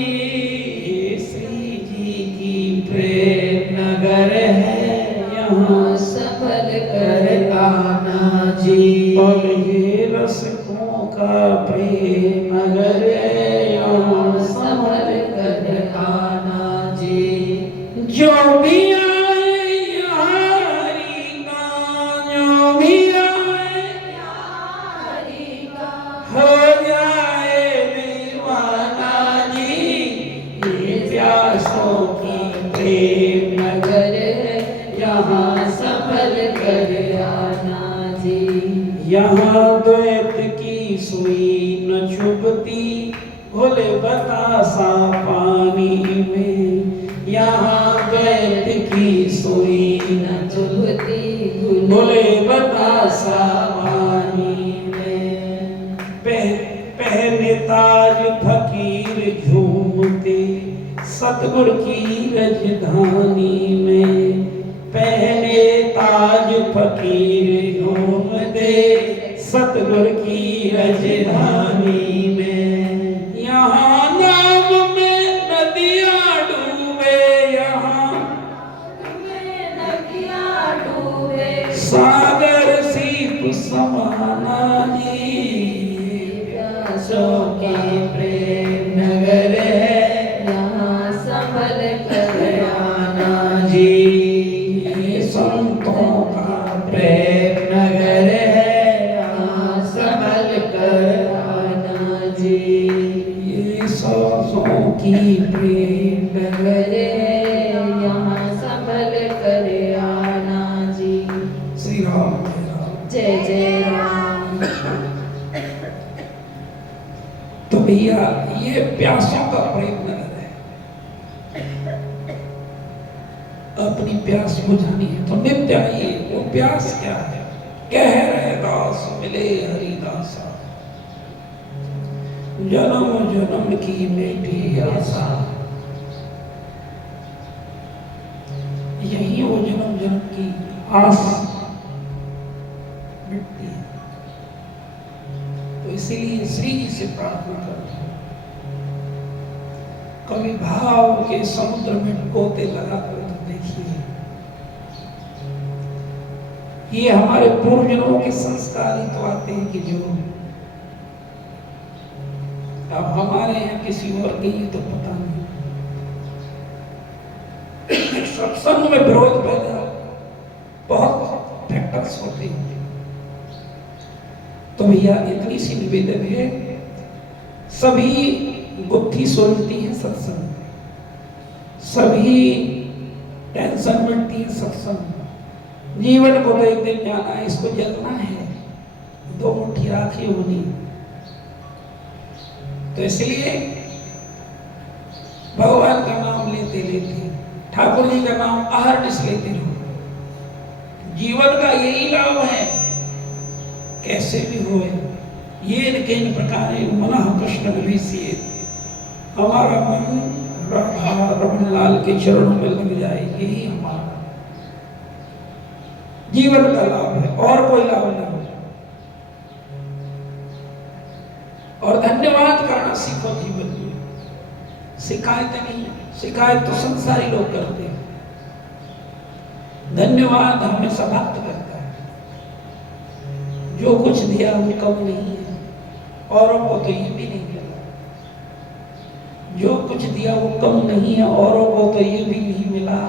ये श्री जी की प्रेम नगर है, यहाँ संभल कर आना जी। और ये रसिकों का प्रेम नगर है, यहाँ संभल कर आना जी। जो भी आए यहाँ हरि का, जो भी आए यहाँ हरि का, हो जाए दीवाना जी। ये प्यासों की प्रेम नगर है, यहाँ संभल कर आना जी। यहाँ द्वैत की सुई न चुभती, घुले बतासा पानी में। यहाँ द्वैत की सुई न चुभती, घुले बतासा पानी में। पहने ताज फकीर झूमते, सतगुर की राजधानी में। पहने ताज फकीर झूमते, सतगुर की राजधानी में। यहाँ नाम में नदियाँ डूबे, यहाँ नदियाँ डूबे, सागर सीप समाना जी। प्यासों की प्रेम नगर है, यहाँ संभल कर आना जी। ये संतों का प्रेम नगर है, यहाँ संभल कर आना जी। ये सांसों की प्रेम नगर है, यहाँ संभल कर आना जी। श्री राम जय जय राम। तो भैया ये प्यासों का प्रेम नगर है। अपनी प्यास बुझानी है तो नित्य आइए। वो प्यास क्या है? कह रहे दास मिले हरिदासा, जन्म जन्म की मेरी आशा। यही वो जन्म जन्म की आस मिटती है। तो इसीलिए श्री जी से प्रार्थना करता हूं, कभी भाव के समुद्र में गोते लगाकर तो देखिए, ये हमारे पूर्वजन्मों के संस्कार ही तो आते हैं कि जो अब हमारे यहाँ किसी और के ही तो पता नहीं। सत्संग में विरोध पैदा बहुत फैक्टर्स होते हैं। तो भैया इतनी सी निवेदन है, सभी बुद्धि सुनती है सत्संग, सभी टेंशन मिटती है सत्संग। जीवन को तो एक दिन जाना है, इसको जलना है, दो मुट्ठी राखी होनी। तो इसलिए भगवान का नाम लेते लेते, ठाकुर जी का नाम अहरनिश लेते रहो। जीवन का यही लाभ है, कैसे भी होए ये किन प्रकार मन कृष्ण विषय, हमारा मन राधा रमन लाल के चरणों में लग जाए, यही हमारा जीवन का लाभ है, और कोई लाभ नहीं। और धन्यवाद करना सीखो जीवन में, शिकायत नहीं। शिकायत तो संसारी लोग करते हैं, धन्यवाद हमेशा भक्त करता है। जो कुछ दिया वो कम नहीं है, औरों को तो ये भी नहीं मिला। जो कुछ दिया वो कम नहीं है, औरों को तो ये भी नहीं मिला।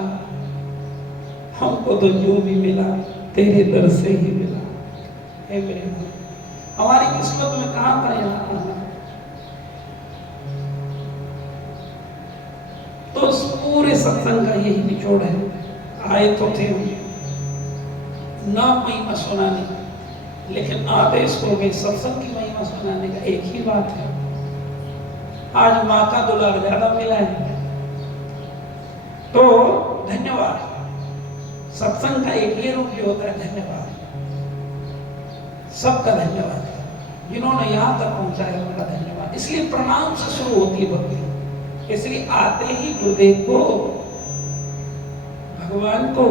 हमको तो जो भी मिला तेरे दर से ही मिला है मेरे भाई। हमारी किस्मत में कहां का यहाँ आना। तो उस पूरे सत्संग का यही निचोड़ है। आए तो थे नाम महिमा सुनाने, लेकिन आदेश हो गए सत्संग की महिमा सुनाने का। एक ही बात है, आज माँ का दुलार ज्यादा मिला है, तो धन्यवाद। सत्संग का एक ही रूप जो होता है धन्यवाद। सबका धन्यवाद, जिन्होंने यहाँ तक पहुंचाया उनका धन्यवाद। इसलिए प्रणाम से शुरू होती है भक्ति। इसलिए आते ही गुरुदेव को, भगवान को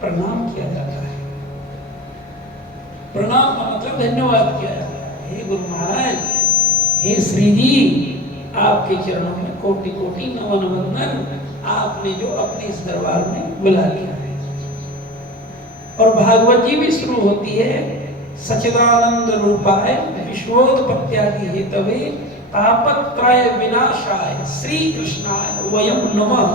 प्रणाम किया जाता है। प्रणाम का मतलब धन्यवाद किया जाता है। हे गुरु महाराज, हे श्री जी, आपके चरणों में कोटि कोटि नमन वंदन। आपने जो अपने इस दरबार में बुला लिया है। और भागवत जी भी शुरू होती है, सच्चिदानंद रूपाय विश्वोत्पत्त्यादि हेतवे तापत्रय विनाशाय श्री कृष्णाय वयम नमः।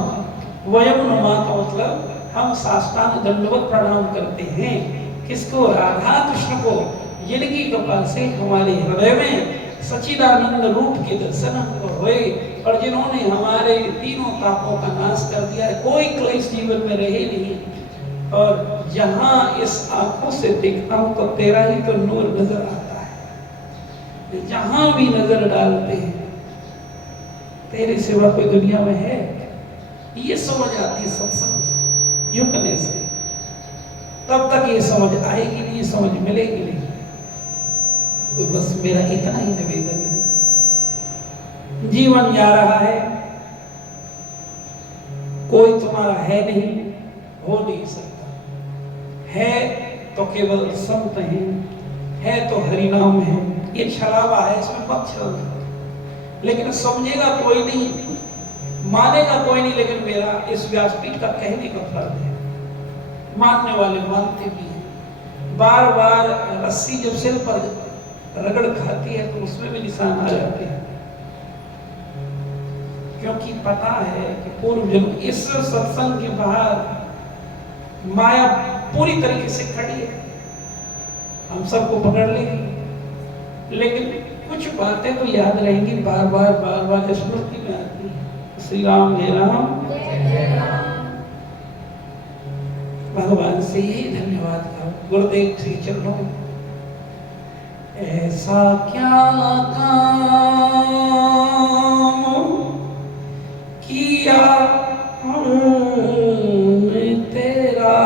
वयम नमः का मतलब हम साष्टांग दंडवत प्रणाम करते हैं। किसको? राधा कृष्ण को, जिनकी कृपा से हमारे हृदय में सच्चिदानंद रूप के दर्शन हमको हुए और जिन्होंने हमारे तीनों तापों का नाश कर दिया है। कोई क्लेश जीवन में रहे नहीं। और जहां इस आंखों से देखता हूं तो तेरा ही तो नूर नजर आता है। जहां भी नजर डालते हैं तेरे सिवा कोई दुनिया में है। ये समझ आती है सत्संग से, झुकने से। तब तक ये समझ आएगी नहीं, समझ मिलेगी नहीं। तो बस मेरा इतना ही निवेदन है। जीवन जा रहा है, कोई तुम्हारा है नहीं, हो नहीं सकता। है तो केवल संत है तो हरिनाम है। ये छलावा है, इसमें मत छल। लेकिन समझेगा कोई नहीं, मानेगा कोई नहीं। लेकिन मेरा इस व्यासपीठ का कहने का फर्ज है। मानने वाले मानते भी हैं। बार बार रस्सी जब सिर पर रगड़ खाती है तो उसमें भी निशान आ जाते हैं, क्योंकि पता है कि पूर्व जन्म इस सत्संग के बाहर माया पूरी तरीके से खड़ी है, हम सबको पकड़ लेगी। लेकिन कुछ बातें तो याद रहेंगी, बार बार स्मृति में आती है। श्री राम जय राम। भगवान से ही धन्यवाद करो, गुरुदेव श्री चरणों। ऐसा क्या काम किया हमने तेरा,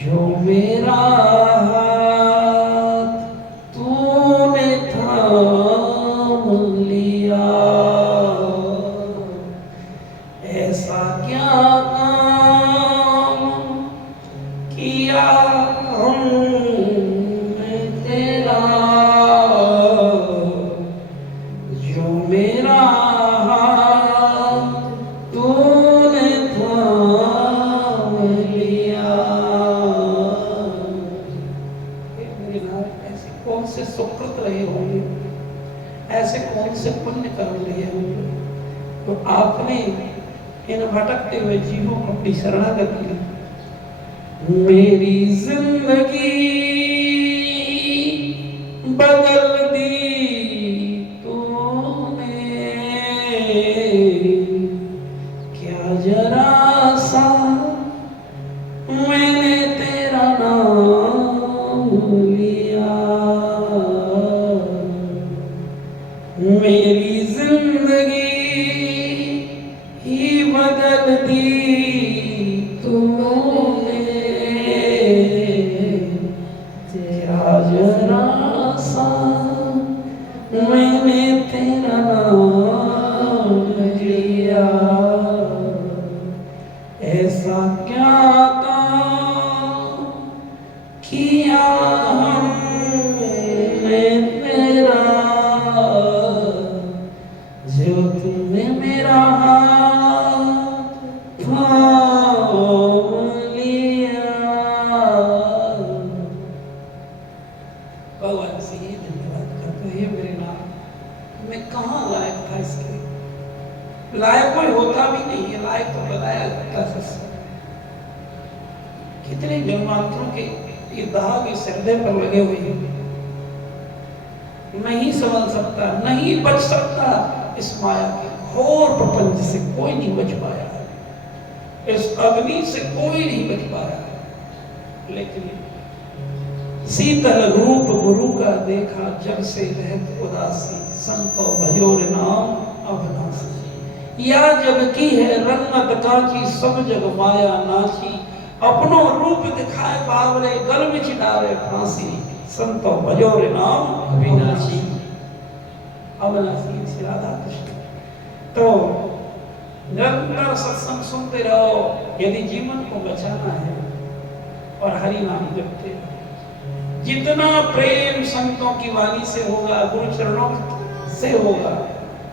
जो मेरा हाथ तूने थाम लिया। ऐसा क्या काम क्या हूँ मैं तेरा, जो मेरा हाथ तूने थाम लिया। मेरे नाथ, ऐसे कौन से सुकृत रहे होंगे, ऐसे कौन से पुण्य कर्म रहे होंगे, तो आपने इन भटकते हुए जीवों को अपनी शरणागति दी। मेरी जिंदगी बदल दी तूने, क्या जरा सा मैंने तेरा नाम लिया। मेरी जिंदगी ही बदल दी तूने, तेरा जरा सा मैंने तेरा नाम लिया। ऐसा क्या काम किया हमने तेरा, जो तुमने मेरा हाथ थाम लिया। भगवान से ये धन्यवाद करते हैं, मेरे नाम मैं कहाँ लायक था इसके, लायक कोई होता भी नहीं है, लायक तो बनाया जाता है। कितने जन्मांतरों के ये दाग इस हृदय पर लगे हुए हैं, नहीं समझ सकता, नहीं बच सकता इस माया के घोर प्रपंच से, कोई नहीं बच पाया, इस अग्नि से कोई नहीं बच पाया। लेकिन शीतल रूप गुरु का देखा, जब से रहत उदासी, संतो भजोर नाम अविनाशी। या जग की है रंगत काची, सब जग माया नाची, अपनो रूप दिखाए बावरे, गल में चिडारे फांसी, संतो भजोर नाम अविनाशी। अविनाशी से राधा कृष्ण। तो निरंतर सत्संग सुनते रहो, यदि जीवन को बचाना है, और हरि नाम जपते रहो। जितना प्रेम संतों की वाणी से होगा, गुरु चरणों से होगा,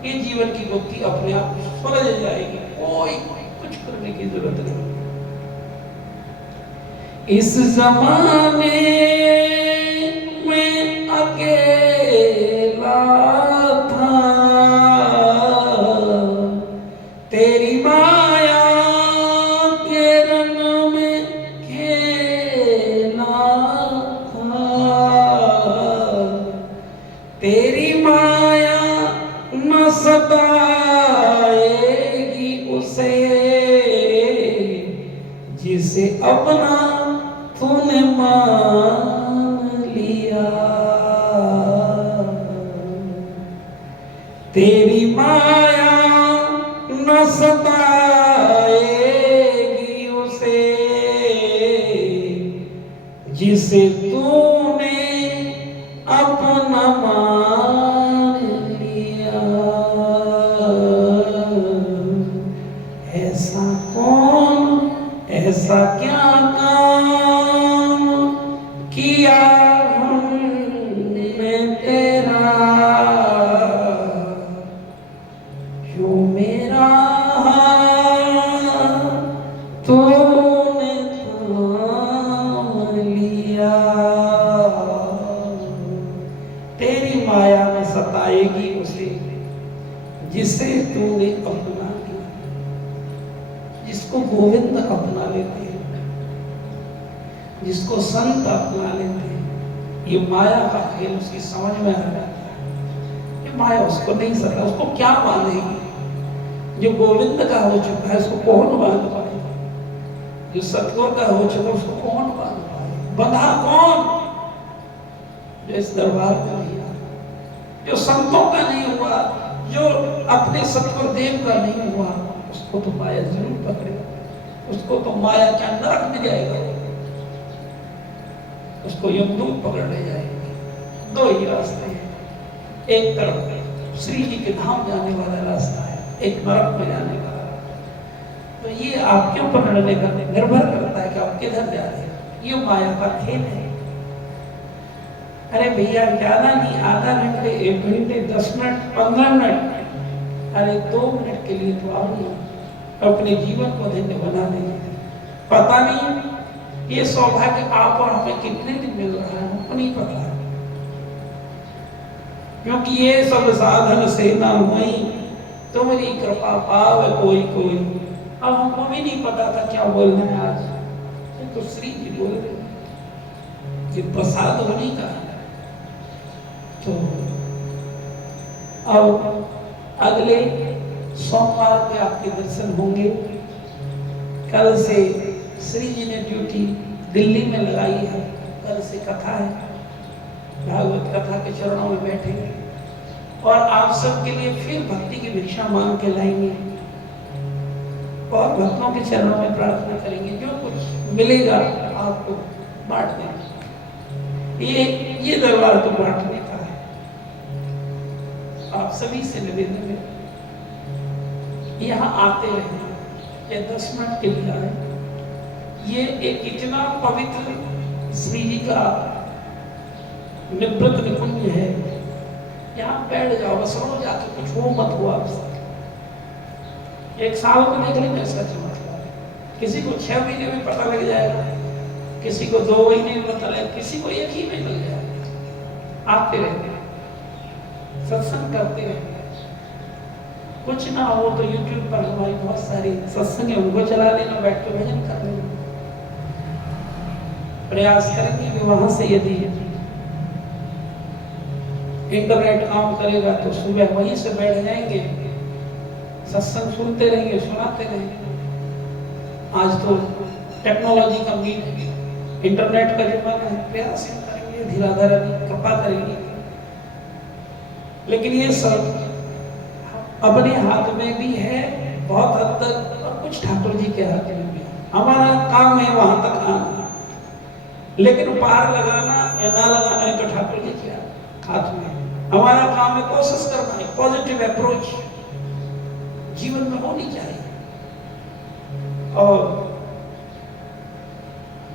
ये जीवन की बुद्धि अपने आप सुलझ जाएगी, कोई कुछ करने की जरूरत नहीं। इस जमाने में अकेला था, तेरी माया के रंग में खेला था, तेरी माया न सताएगी उसे, जिसे अपना तूने मान लिया। तेरी माया न सताएगी उसे, जिसे तूने अपना मान लिया। ऐसा कौन, ऐसा क्या काम किया हमने तेरा, जो मेरा तूने थाम लिया। तेरी माया में सताएगी उसे, जिसे तूने अपना लिया। जिसको गोविंद अपना लेते हैं, जिसको संत अपना लेते हैं, ये माया का खेल उसकी समझ में आ जाता है। ये माया उसको नहीं सता, उसको क्या मानेगी। जो गोविंद का हो चुका है उसको कौन मान पाएगा, जो सतगुरु का हो चुका है उसको कौन मान पाएगा। बंधा कौन, जो इस दरबार में नहीं आया, जो संतों का नहीं हुआ, जो अपने सतगुरुदेव का नहीं हुआ, उसको तो माया जरूर पकड़ेगा, उसको तो माया क्या नरक में जाएगा, उसको यमदूत पकड़ ले जाएंगे। दो ही रास्ते हैं, एक तरफ श्री जी के धाम जाने वाला रास्ता है, एक नरक में जाने वाला। तो ये आपके ऊपर निर्भर करता है कि आप किधर जा रहे हैं। ये माया का खेल है। अरे भैया ज्यादा नहीं, आधा घंटे, 1 घंटे, 10 मिनट, 15 मिनट, अरे 2 मिनट के लिए तो आओ ना, अपने जीवन को धन्य बना देंगे। पता नहीं ये सौभाग्य आप और हमें कितने दिन मिल रहा है, हमको नहीं पता, क्योंकि ये सब साधन से ना हुई तुम्हारी कृपा पावे कोई कोई। अब हमको भी नहीं पता था क्या बोलना है आज, तो श्री जी बोल रहे कि प्रसाद होने का। तो अब अगले सोमवार पे आपके दर्शन होंगे। कल से श्री जी ने ड्यूटी दिल्ली में लगाई है, कल से कथा है, भागवत कथा के चरणों में बैठेंगे और आप सबके लिए फिर भक्ति की भिक्षा मांग के लाएंगे और भक्तों के चरणों में प्रार्थना करेंगे, जो कुछ मिलेगा आपको बांट देंगे। ये दरबार तो बांटने का है, आप सभी से निवेदन है यहाँ आते रहे, ये 10 मिनट के लिए आए। ये एक इतना पवित्र श्री जी का निवृत्त निकुंज है, यहाँ बैठ जाओ, बस रोज आके कुछ हो मत हो आपसे। 1 साल को देख लेंगे इसका चमत्कार, किसी को 6 महीने में पता लग जाएगा, किसी को 2 महीने में पता लगेगा, किसी को 1 ही में लग जाएगा। आते रहते सत्संग करते रहते, कुछ ना हो तो YouTube पर हमारी बहुत सारी सत्संग है, उनको चला लेना, बैठ के भजन कर लेना। प्रयास करेंगे कि वहां से यदि इंटरनेट काम करेगा तो सुबह वहीं से बैठ जाएंगे, सत्संग सुनते रहेंगे, सुनाते रहेंगे। आज तो टेक्नोलॉजी का मीट, इंटरनेट का जमाना है, प्रयास करेंगे, धीराधर कृपा करेंगे। लेकिन ये सब अपने हाथ में भी है बहुत हद तक, और कुछ ठाकुर जी के हाथ में भी है। हमारा काम है वहां तक आना, लेकिन पार लगाना या ना लगाना है तो ठाकुर जी के हाथ में। हमारा काम है कोशिश करना है, पॉजिटिव अप्रोच जीवन में होनी चाहिए। और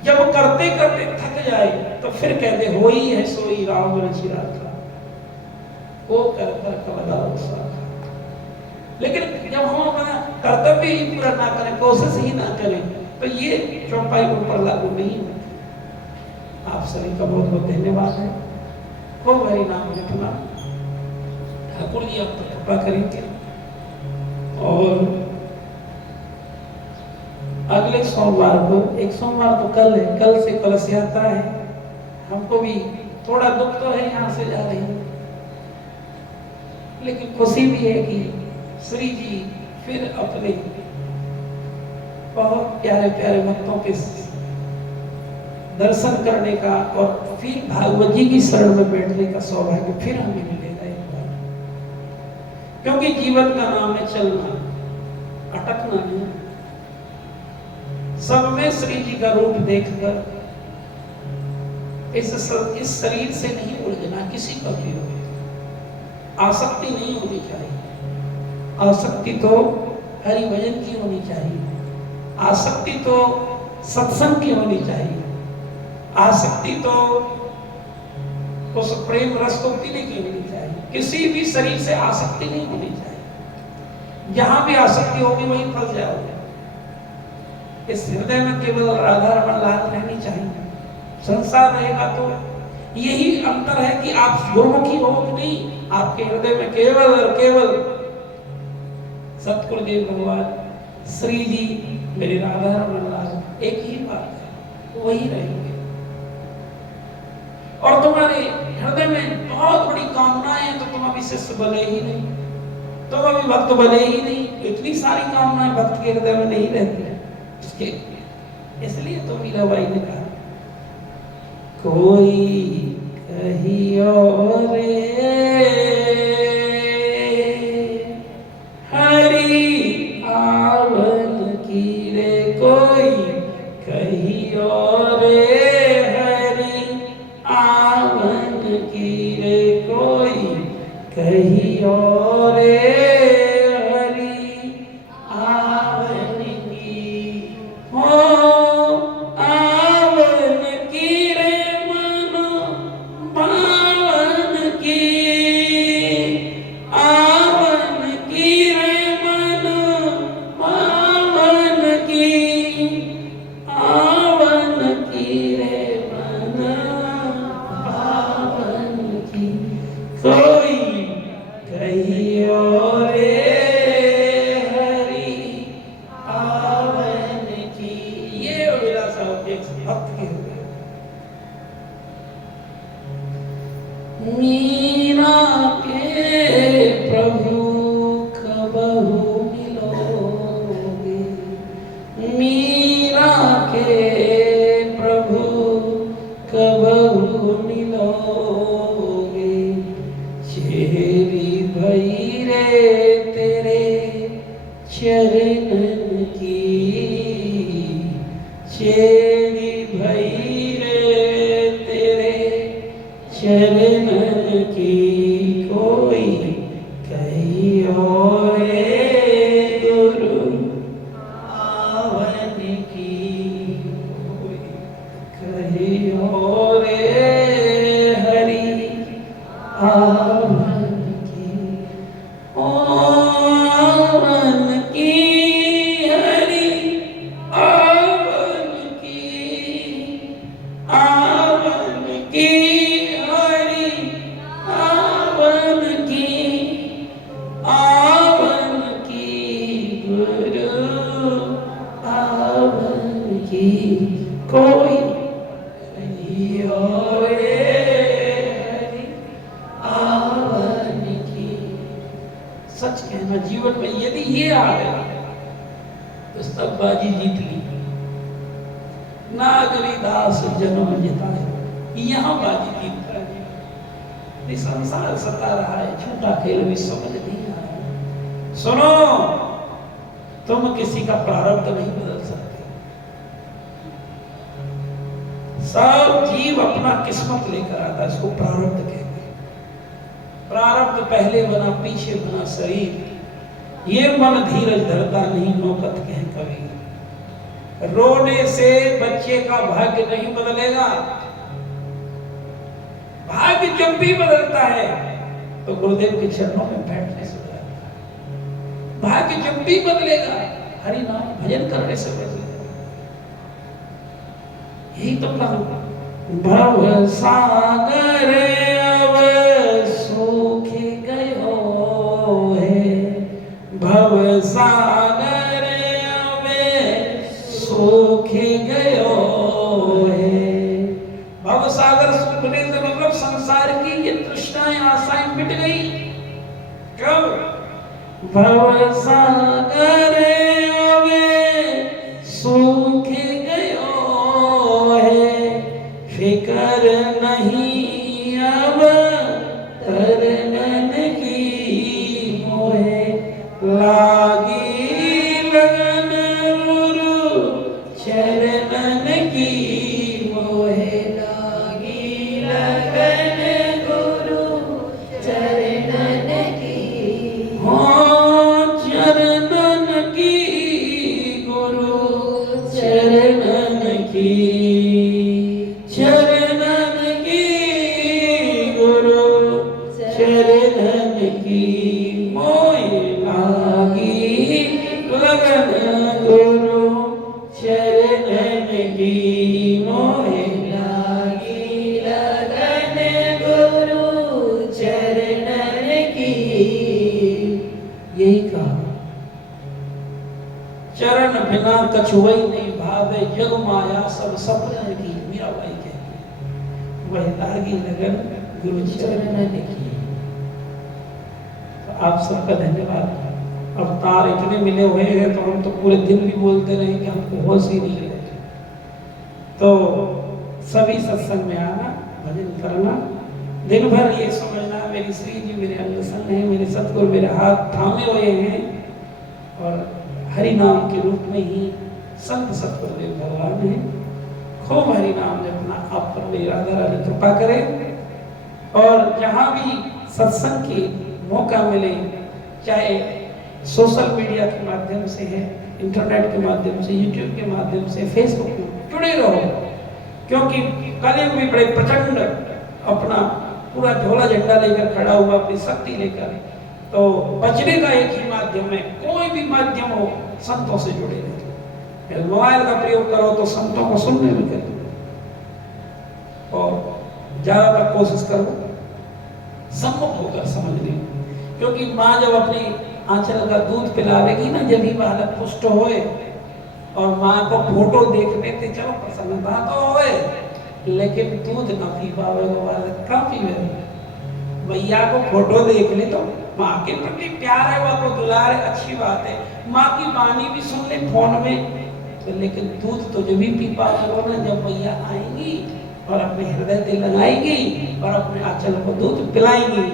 जब करते करते थक जाए तो फिर कहते हो ही है सोई राम रचिरा था, वो कर कबदाओ साखा। लेकिन जब हम अपना कर्तव्य ही पूरा ना करें, कोशिश ही ना करें, तो ये चौपाई ऊपर लागू नहीं होता। आप सभी का बहुत बहुत धन्यवाद है। खूब हरि नाम लिखना, ठाकुर जी आप तो कृपा करेंगे। और अगले सोमवार को, एक सोमवार तो कल है, कल से कलश यात्रा है। हमको भी थोड़ा दुख तो है यहाँ से जा रही है, लेकिन खुशी भी है कि श्री जी फिर अपने बहुत प्यारे प्यारे भक्तों के दर्शन करने का और फिर भागवत जी की शरण में बैठने का सौभाग्य फिर हमें मिलेगा एक बार। क्योंकि जीवन का नाम है चलना, अटकना नहीं। सब में श्री जी का रूप देखकर इस शरीर से नहीं उलझना, किसी का भी हो, आसक्ति नहीं होनी चाहिए। आसक्ति तो हरि भजन की होनी चाहिए, आसक्ति तो सत्संग की होनी चाहिए, आसक्ति तो उस प्रेम रस को पीने की होनी चाहिए। किसी भी शरीर से आसक्ति नहीं होनी चाहिए। जहां भी आसक्ति होगी वहीं फंस जाओगे। इस हृदय में केवल राधा रमन लाल रहनी चाहिए। संसार रहेगा तो यही अंतर है कि आप गुरुमुखी हो कि नहीं, आपके हृदय में केवल और केवल सतगुरुदेव भगवान श्री जी मेरे राधा रमन लाल एक ही बात है, वही रहेंगे। और तुम्हारे हृदय में बहुत बड़ी कामनाएं हैं तो तुम अभी शिष्य बने ही नहीं, तुम अभी भक्त बने ही नहीं। इतनी सारी कामनाएं भक्त के हृदय में नहीं रहती है, इसलिए तो मीराबाई ने कहा कोई कहियो रे हरि आवन की रे, कोई कहियो रे हरि आवन की रे, कोई कहियो रे हरि आवन की हो आवन भक्त के हो गए। मीरा के प्रभु कबहू मिलोगे, मीरा के प्रभु कबहू मिलोगे, चेरी भई रे तेरे चरणन की, चेरी भई रे तेरे चरणन की, कोई कही और गुरु आवन की, कोई कही और हरि आवन की, आवन की हरि आवन की, आवन की हरि आवन की, आवन की गुरु आवन की, कोई कही और हरि आवन की। सच कहना, जीवन में यदि ये आ गया तो सब बाजी जीत ली। नागरी दास जन्म जिताए, यहाँ बाजी जीतता है। ये संसार सता रहा है, झूठा खेल भी समझ नहीं आ रहा। सुनो, तुम किसी का प्रारब्ध नहीं बदल सकते। सब जीव अपना किस्मत लेकर आता है, इसको प्रारब्ध कहते हैं। प्रारब्ध पहले बना पीछे बना शरीर, ये मन धीरज धरता नहीं नौकत कह कभी। रोने से बच्चे का भाग्य नहीं बदलेगा। भाग्य जब भी बदलता है तो गुरुदेव के चरणों में बैठने से बदलता है। भाग्य जब भी बदलेगा हरि नाम भजन करने से बदलेगा। यही तो भव सागर अब सूख गयो है, भव सागर अब सूख गयो है। भव सागर सूखने से मतलब संसार की ये तृष्णाएं आशाएं मिट गई। कब? भव सागर अब सूख गयो है, फिकर नहीं अब तरनन की मोहे, लागी लगन गुरु चरणन की मोहे, लागी लगन गुरु चरणन की, हो चरणन की गुरु चरणन की, चरणन की गुरु चरणन की मोहे, लागी लगन गुरु चरणन की मोहे, लागी लगन गुरु चरणन की। यही कहा, चरण बिना कछुवई नहीं भावे, जग माया सब सपन की। मीराबाई कहती है वह लागी लगन गुरु चरणन की। तो आप सबका धन्यवाद। अवतार इतने मिले हुए हैं तो हम तो पूरे दिन भी बोलते रहे कि हमको होश ही नहीं रहती। तो सभी सत्संग में आना, भजन करना, दिन भर ये समझना मेरी श्री जी मेरे अंग संग है, मेरे सतगुरु मेरे हाथ थामे हुए हैं और हरि नाम के रूप में ही संत सतगुरुदेव भगवान है। खूब हरि नाम जपना, आप पर मेरी राधा रानी कृपा करें। और जहाँ भी सत्संग की मौका मिले, चाहे सोशल मीडिया के माध्यम से है, इंटरनेट के माध्यम से, यूट्यूब के माध्यम से, फेसबुक में जुड़े रहो, क्योंकि कलयुग भी बड़े प्रचंड अपना पूरा झोला झंडा लेकर खड़ा हुआ, अपनी शक्ति लेकर। तो बचने का एक ही माध्यम है, कोई भी माध्यम हो, संतों से जुड़े रहो। मोबाइल का प्रयोग करो तो संतों को सुनने में करो, और ज्यादातर कोशिश करो सम्मुख होकर समझने, क्योंकि माँ जब अपनी आंचल का दूध पिलावेगी ना, जब ही बालक पुष्ट होए, और माँ को फोटो देखने थे, चलो प्रसन्नता तो होए, लेकिन दूध ना पी पावे, कहाँ पीवे। भैया को फोटो देख ले तो माँ के प्रति प्यार है, वह को दुलार है, अच्छी बात है। माँ की वाणी भी सुन ले फोन में तो, लेकिन दूध तो जब भी पी पाओ ना जब मैया आएंगी और अपने हृदय से लगाएंगी और अपने आंचल को दूध पिलाएंगी।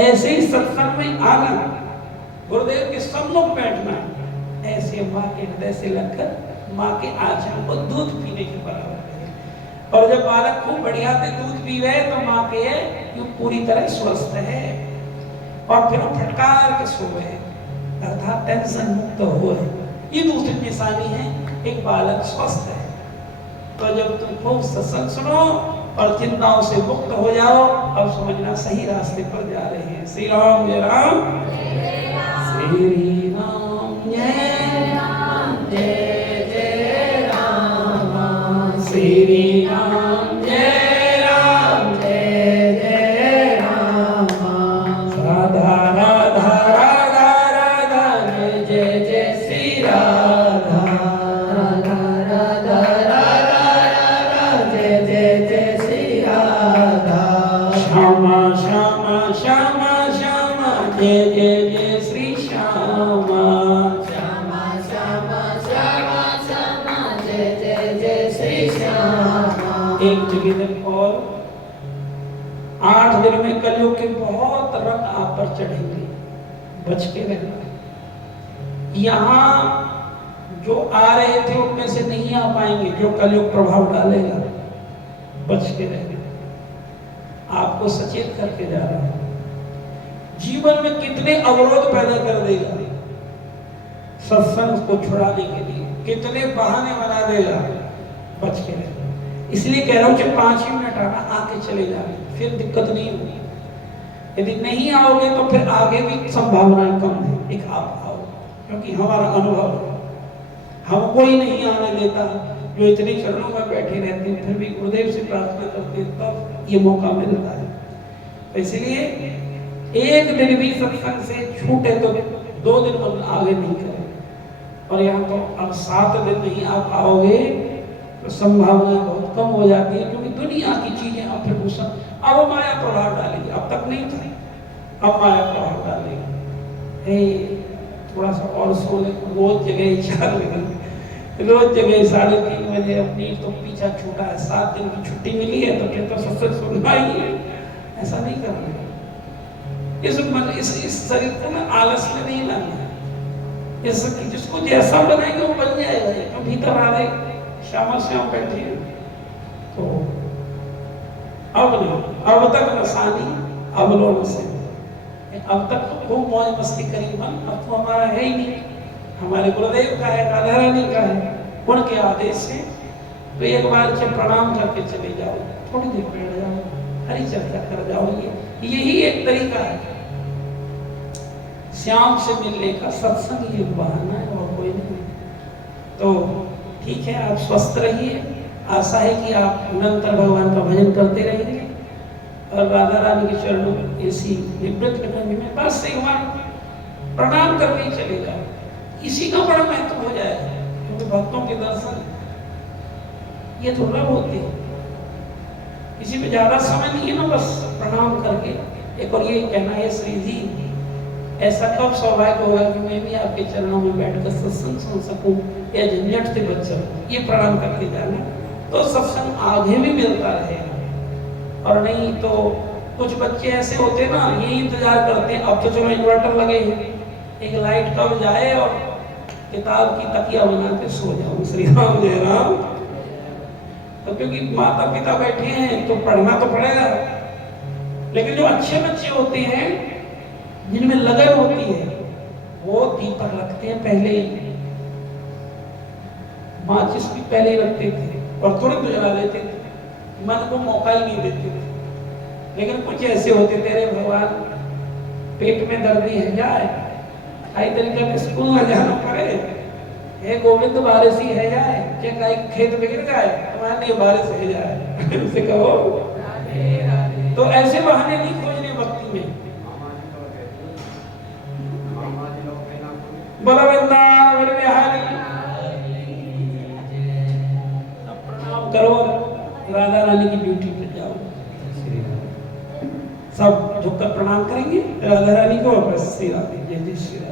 ऐसे ही सत्संग में आना, गुरुदेव के सम्मुख बैठना, ऐसे माँ के हृदय से लगकर माँ के आंचल को दूध पीने के बराबर है। और जब बालक खूब बढ़िया से दूध पी गए तो माँ के ये पूरी तरह स्वस्थ है और फिर वो फटकार के सो गए, अर्थात टेंशन मुक्त हुए। ये दूसरी निशानी है एक बालक स्वस्थ है। तो जब तुम खूब सत्संग सुनो और चिंताओं से मुक्त हो जाओ, अब समझना सही रास्ते पर जा रहे हैं। श्री राम जय राम, श्री राम जय राम, जय जय राम, श्री राम जय राम, जय जय राम, राधा राधा राधा राधा, जय जय श्री राधा, राधा राधा राधा राधा, जय जय जय श्री राधा, श्यामा श्यामा श्यामा श्यामा, जय जय जय श्री श्यामा, श्यामा श्यामा श्यामा श्यामा, जय जय जय श्री श्यामा। एक जगह और 8 दिन में कलयुग के बहुत रंग आप पर चढ़ेंगे, बच के रहना। यहाँ जो आ रहे थे उनमें से नहीं आ पाएंगे, जो कलयुग प्रभाव डालेगा, बच के रहना। आपको सचेत करके जा रहा है। जीवन में कितने अवरोध पैदा कर देगा सत्संग को छुड़ाने के लिए, कितने बहाने बना देगा, बच के रहना। इसलिए कह रहा हूं कि 5 मिनट आना, आके चले जाना, फिर दिक्कत नहीं होगी। यदि नहीं आओगे तो फिर आगे भी संभावनाएं कम है। एक आप आओ, क्योंकि हमारा अनुभव है, हम कोई नहीं आने देता, जो इतने चरणों में बैठे रहते हैं फिर भी गुरुदेव से प्रार्थना करते हैं, तब ये मौका मिलता है। तो इसलिए एक दिन भी सत्संग से छूटे तो 2 दिन मन आगे नहीं करें। और यहाँ तो अब 7 दिन नहीं आप आओगे तो संभावना बहुत कम हो जाती है, क्योंकि दुनिया की चीजें अब फिर गुस्सा, अब माया प्रभाव डालेगी। अब तक नहीं था, अब माया प्रभाव डालेगी। थोड़ा सा और सो ले, रोज जगह 4 बजे, रोज जगह 3:30 बजे, अपनी तो पीछा छूटा है, 7 दिन की छुट्टी मिली है तो फिर तो सत्संग सुनना ही है। ऐसा नहीं करना। इस शरीर को ना आलस में नहीं लाना है। जिसको जैसा बनाएंगे वो बन जाएगा। तो भीतर आ रहे श्यामा श्याम बैठे हैं तो अब तक नसानी अब लो नसे। अब तक तो खूब मौज मस्ती करी मन, अब तो हमारा है ही नहीं। हमारे गुरुदेव का है, राधा रानी का है, उनके आदेश से। तो एक बार जब प्रणाम करके चले जाओ, थोड़ी देर बैठ जाओ, हरी चर्चा कर जाओ। यही एक तरीका है श्याम से मिलने का। सत्संग ये बहाना है और कोई नहीं। तो ठीक है, आप स्वस्थ रहिए। आशा है कि आप निरंतर भगवान का भजन करते रहेंगे और राधा रानी के चरणों में ऐसी निवृत्त करने में बस एक बार प्रणाम करके ही चलेगा। इसी का बड़ा महत्व हो जाएगा, क्योंकि भक्तों के दर्शन ये थोड़ा होते हैं, किसी में ज्यादा समय नहीं है ना, बस प्रणाम करके एक और ये कहना है, श्री जी ऐसा कब सौभाग्य होगा कि मैं भी आपके चरणों में बैठकर सत्संग सुन सकूं या झंझट से बच सकूं। ये प्रणाम करके जाना तो सत्संग आगे भी मिलता रहेगा। और नहीं तो कुछ बच्चे ऐसे होते ना, ये इंतजार करते हैं अब तो जो इन्वर्टर लगे हैं, एक लाइट कब जाए और किताब की तकिया बना के सो जाऊं। श्री राम जय राम। तो क्योंकि माता पिता बैठे हैं तो पढ़ना तो पड़ेगा, लेकिन जो अच्छे बच्चे होते हैं जिनमें लगन होती है वो दीपक रखते हैं पहले ही, माचिस भी पहले ही रखते थे और तुरंत जला देते थे, मन को मौका ही नहीं देते थे। लेकिन कुछ ऐसे होते तेरे भगवान पेट में दर्दी है जाए, आई तरीके से स्कूल न जाना पड़े, हे गोविंद बारिश ही है जाए, क्या कहीं खेत में गिर जाए, तुम्हारे नहीं बारिश है जाए उसे कहो। तो ऐसे बहाने नहीं खोजने भक्ति में। बोला वृंदावन बिहारी करो, राधा रानी की ड्यूटी पे जाओ। सब झुककर प्रणाम करेंगे राधा रानी को, बस श्री राधे, जय जय श्री राधे।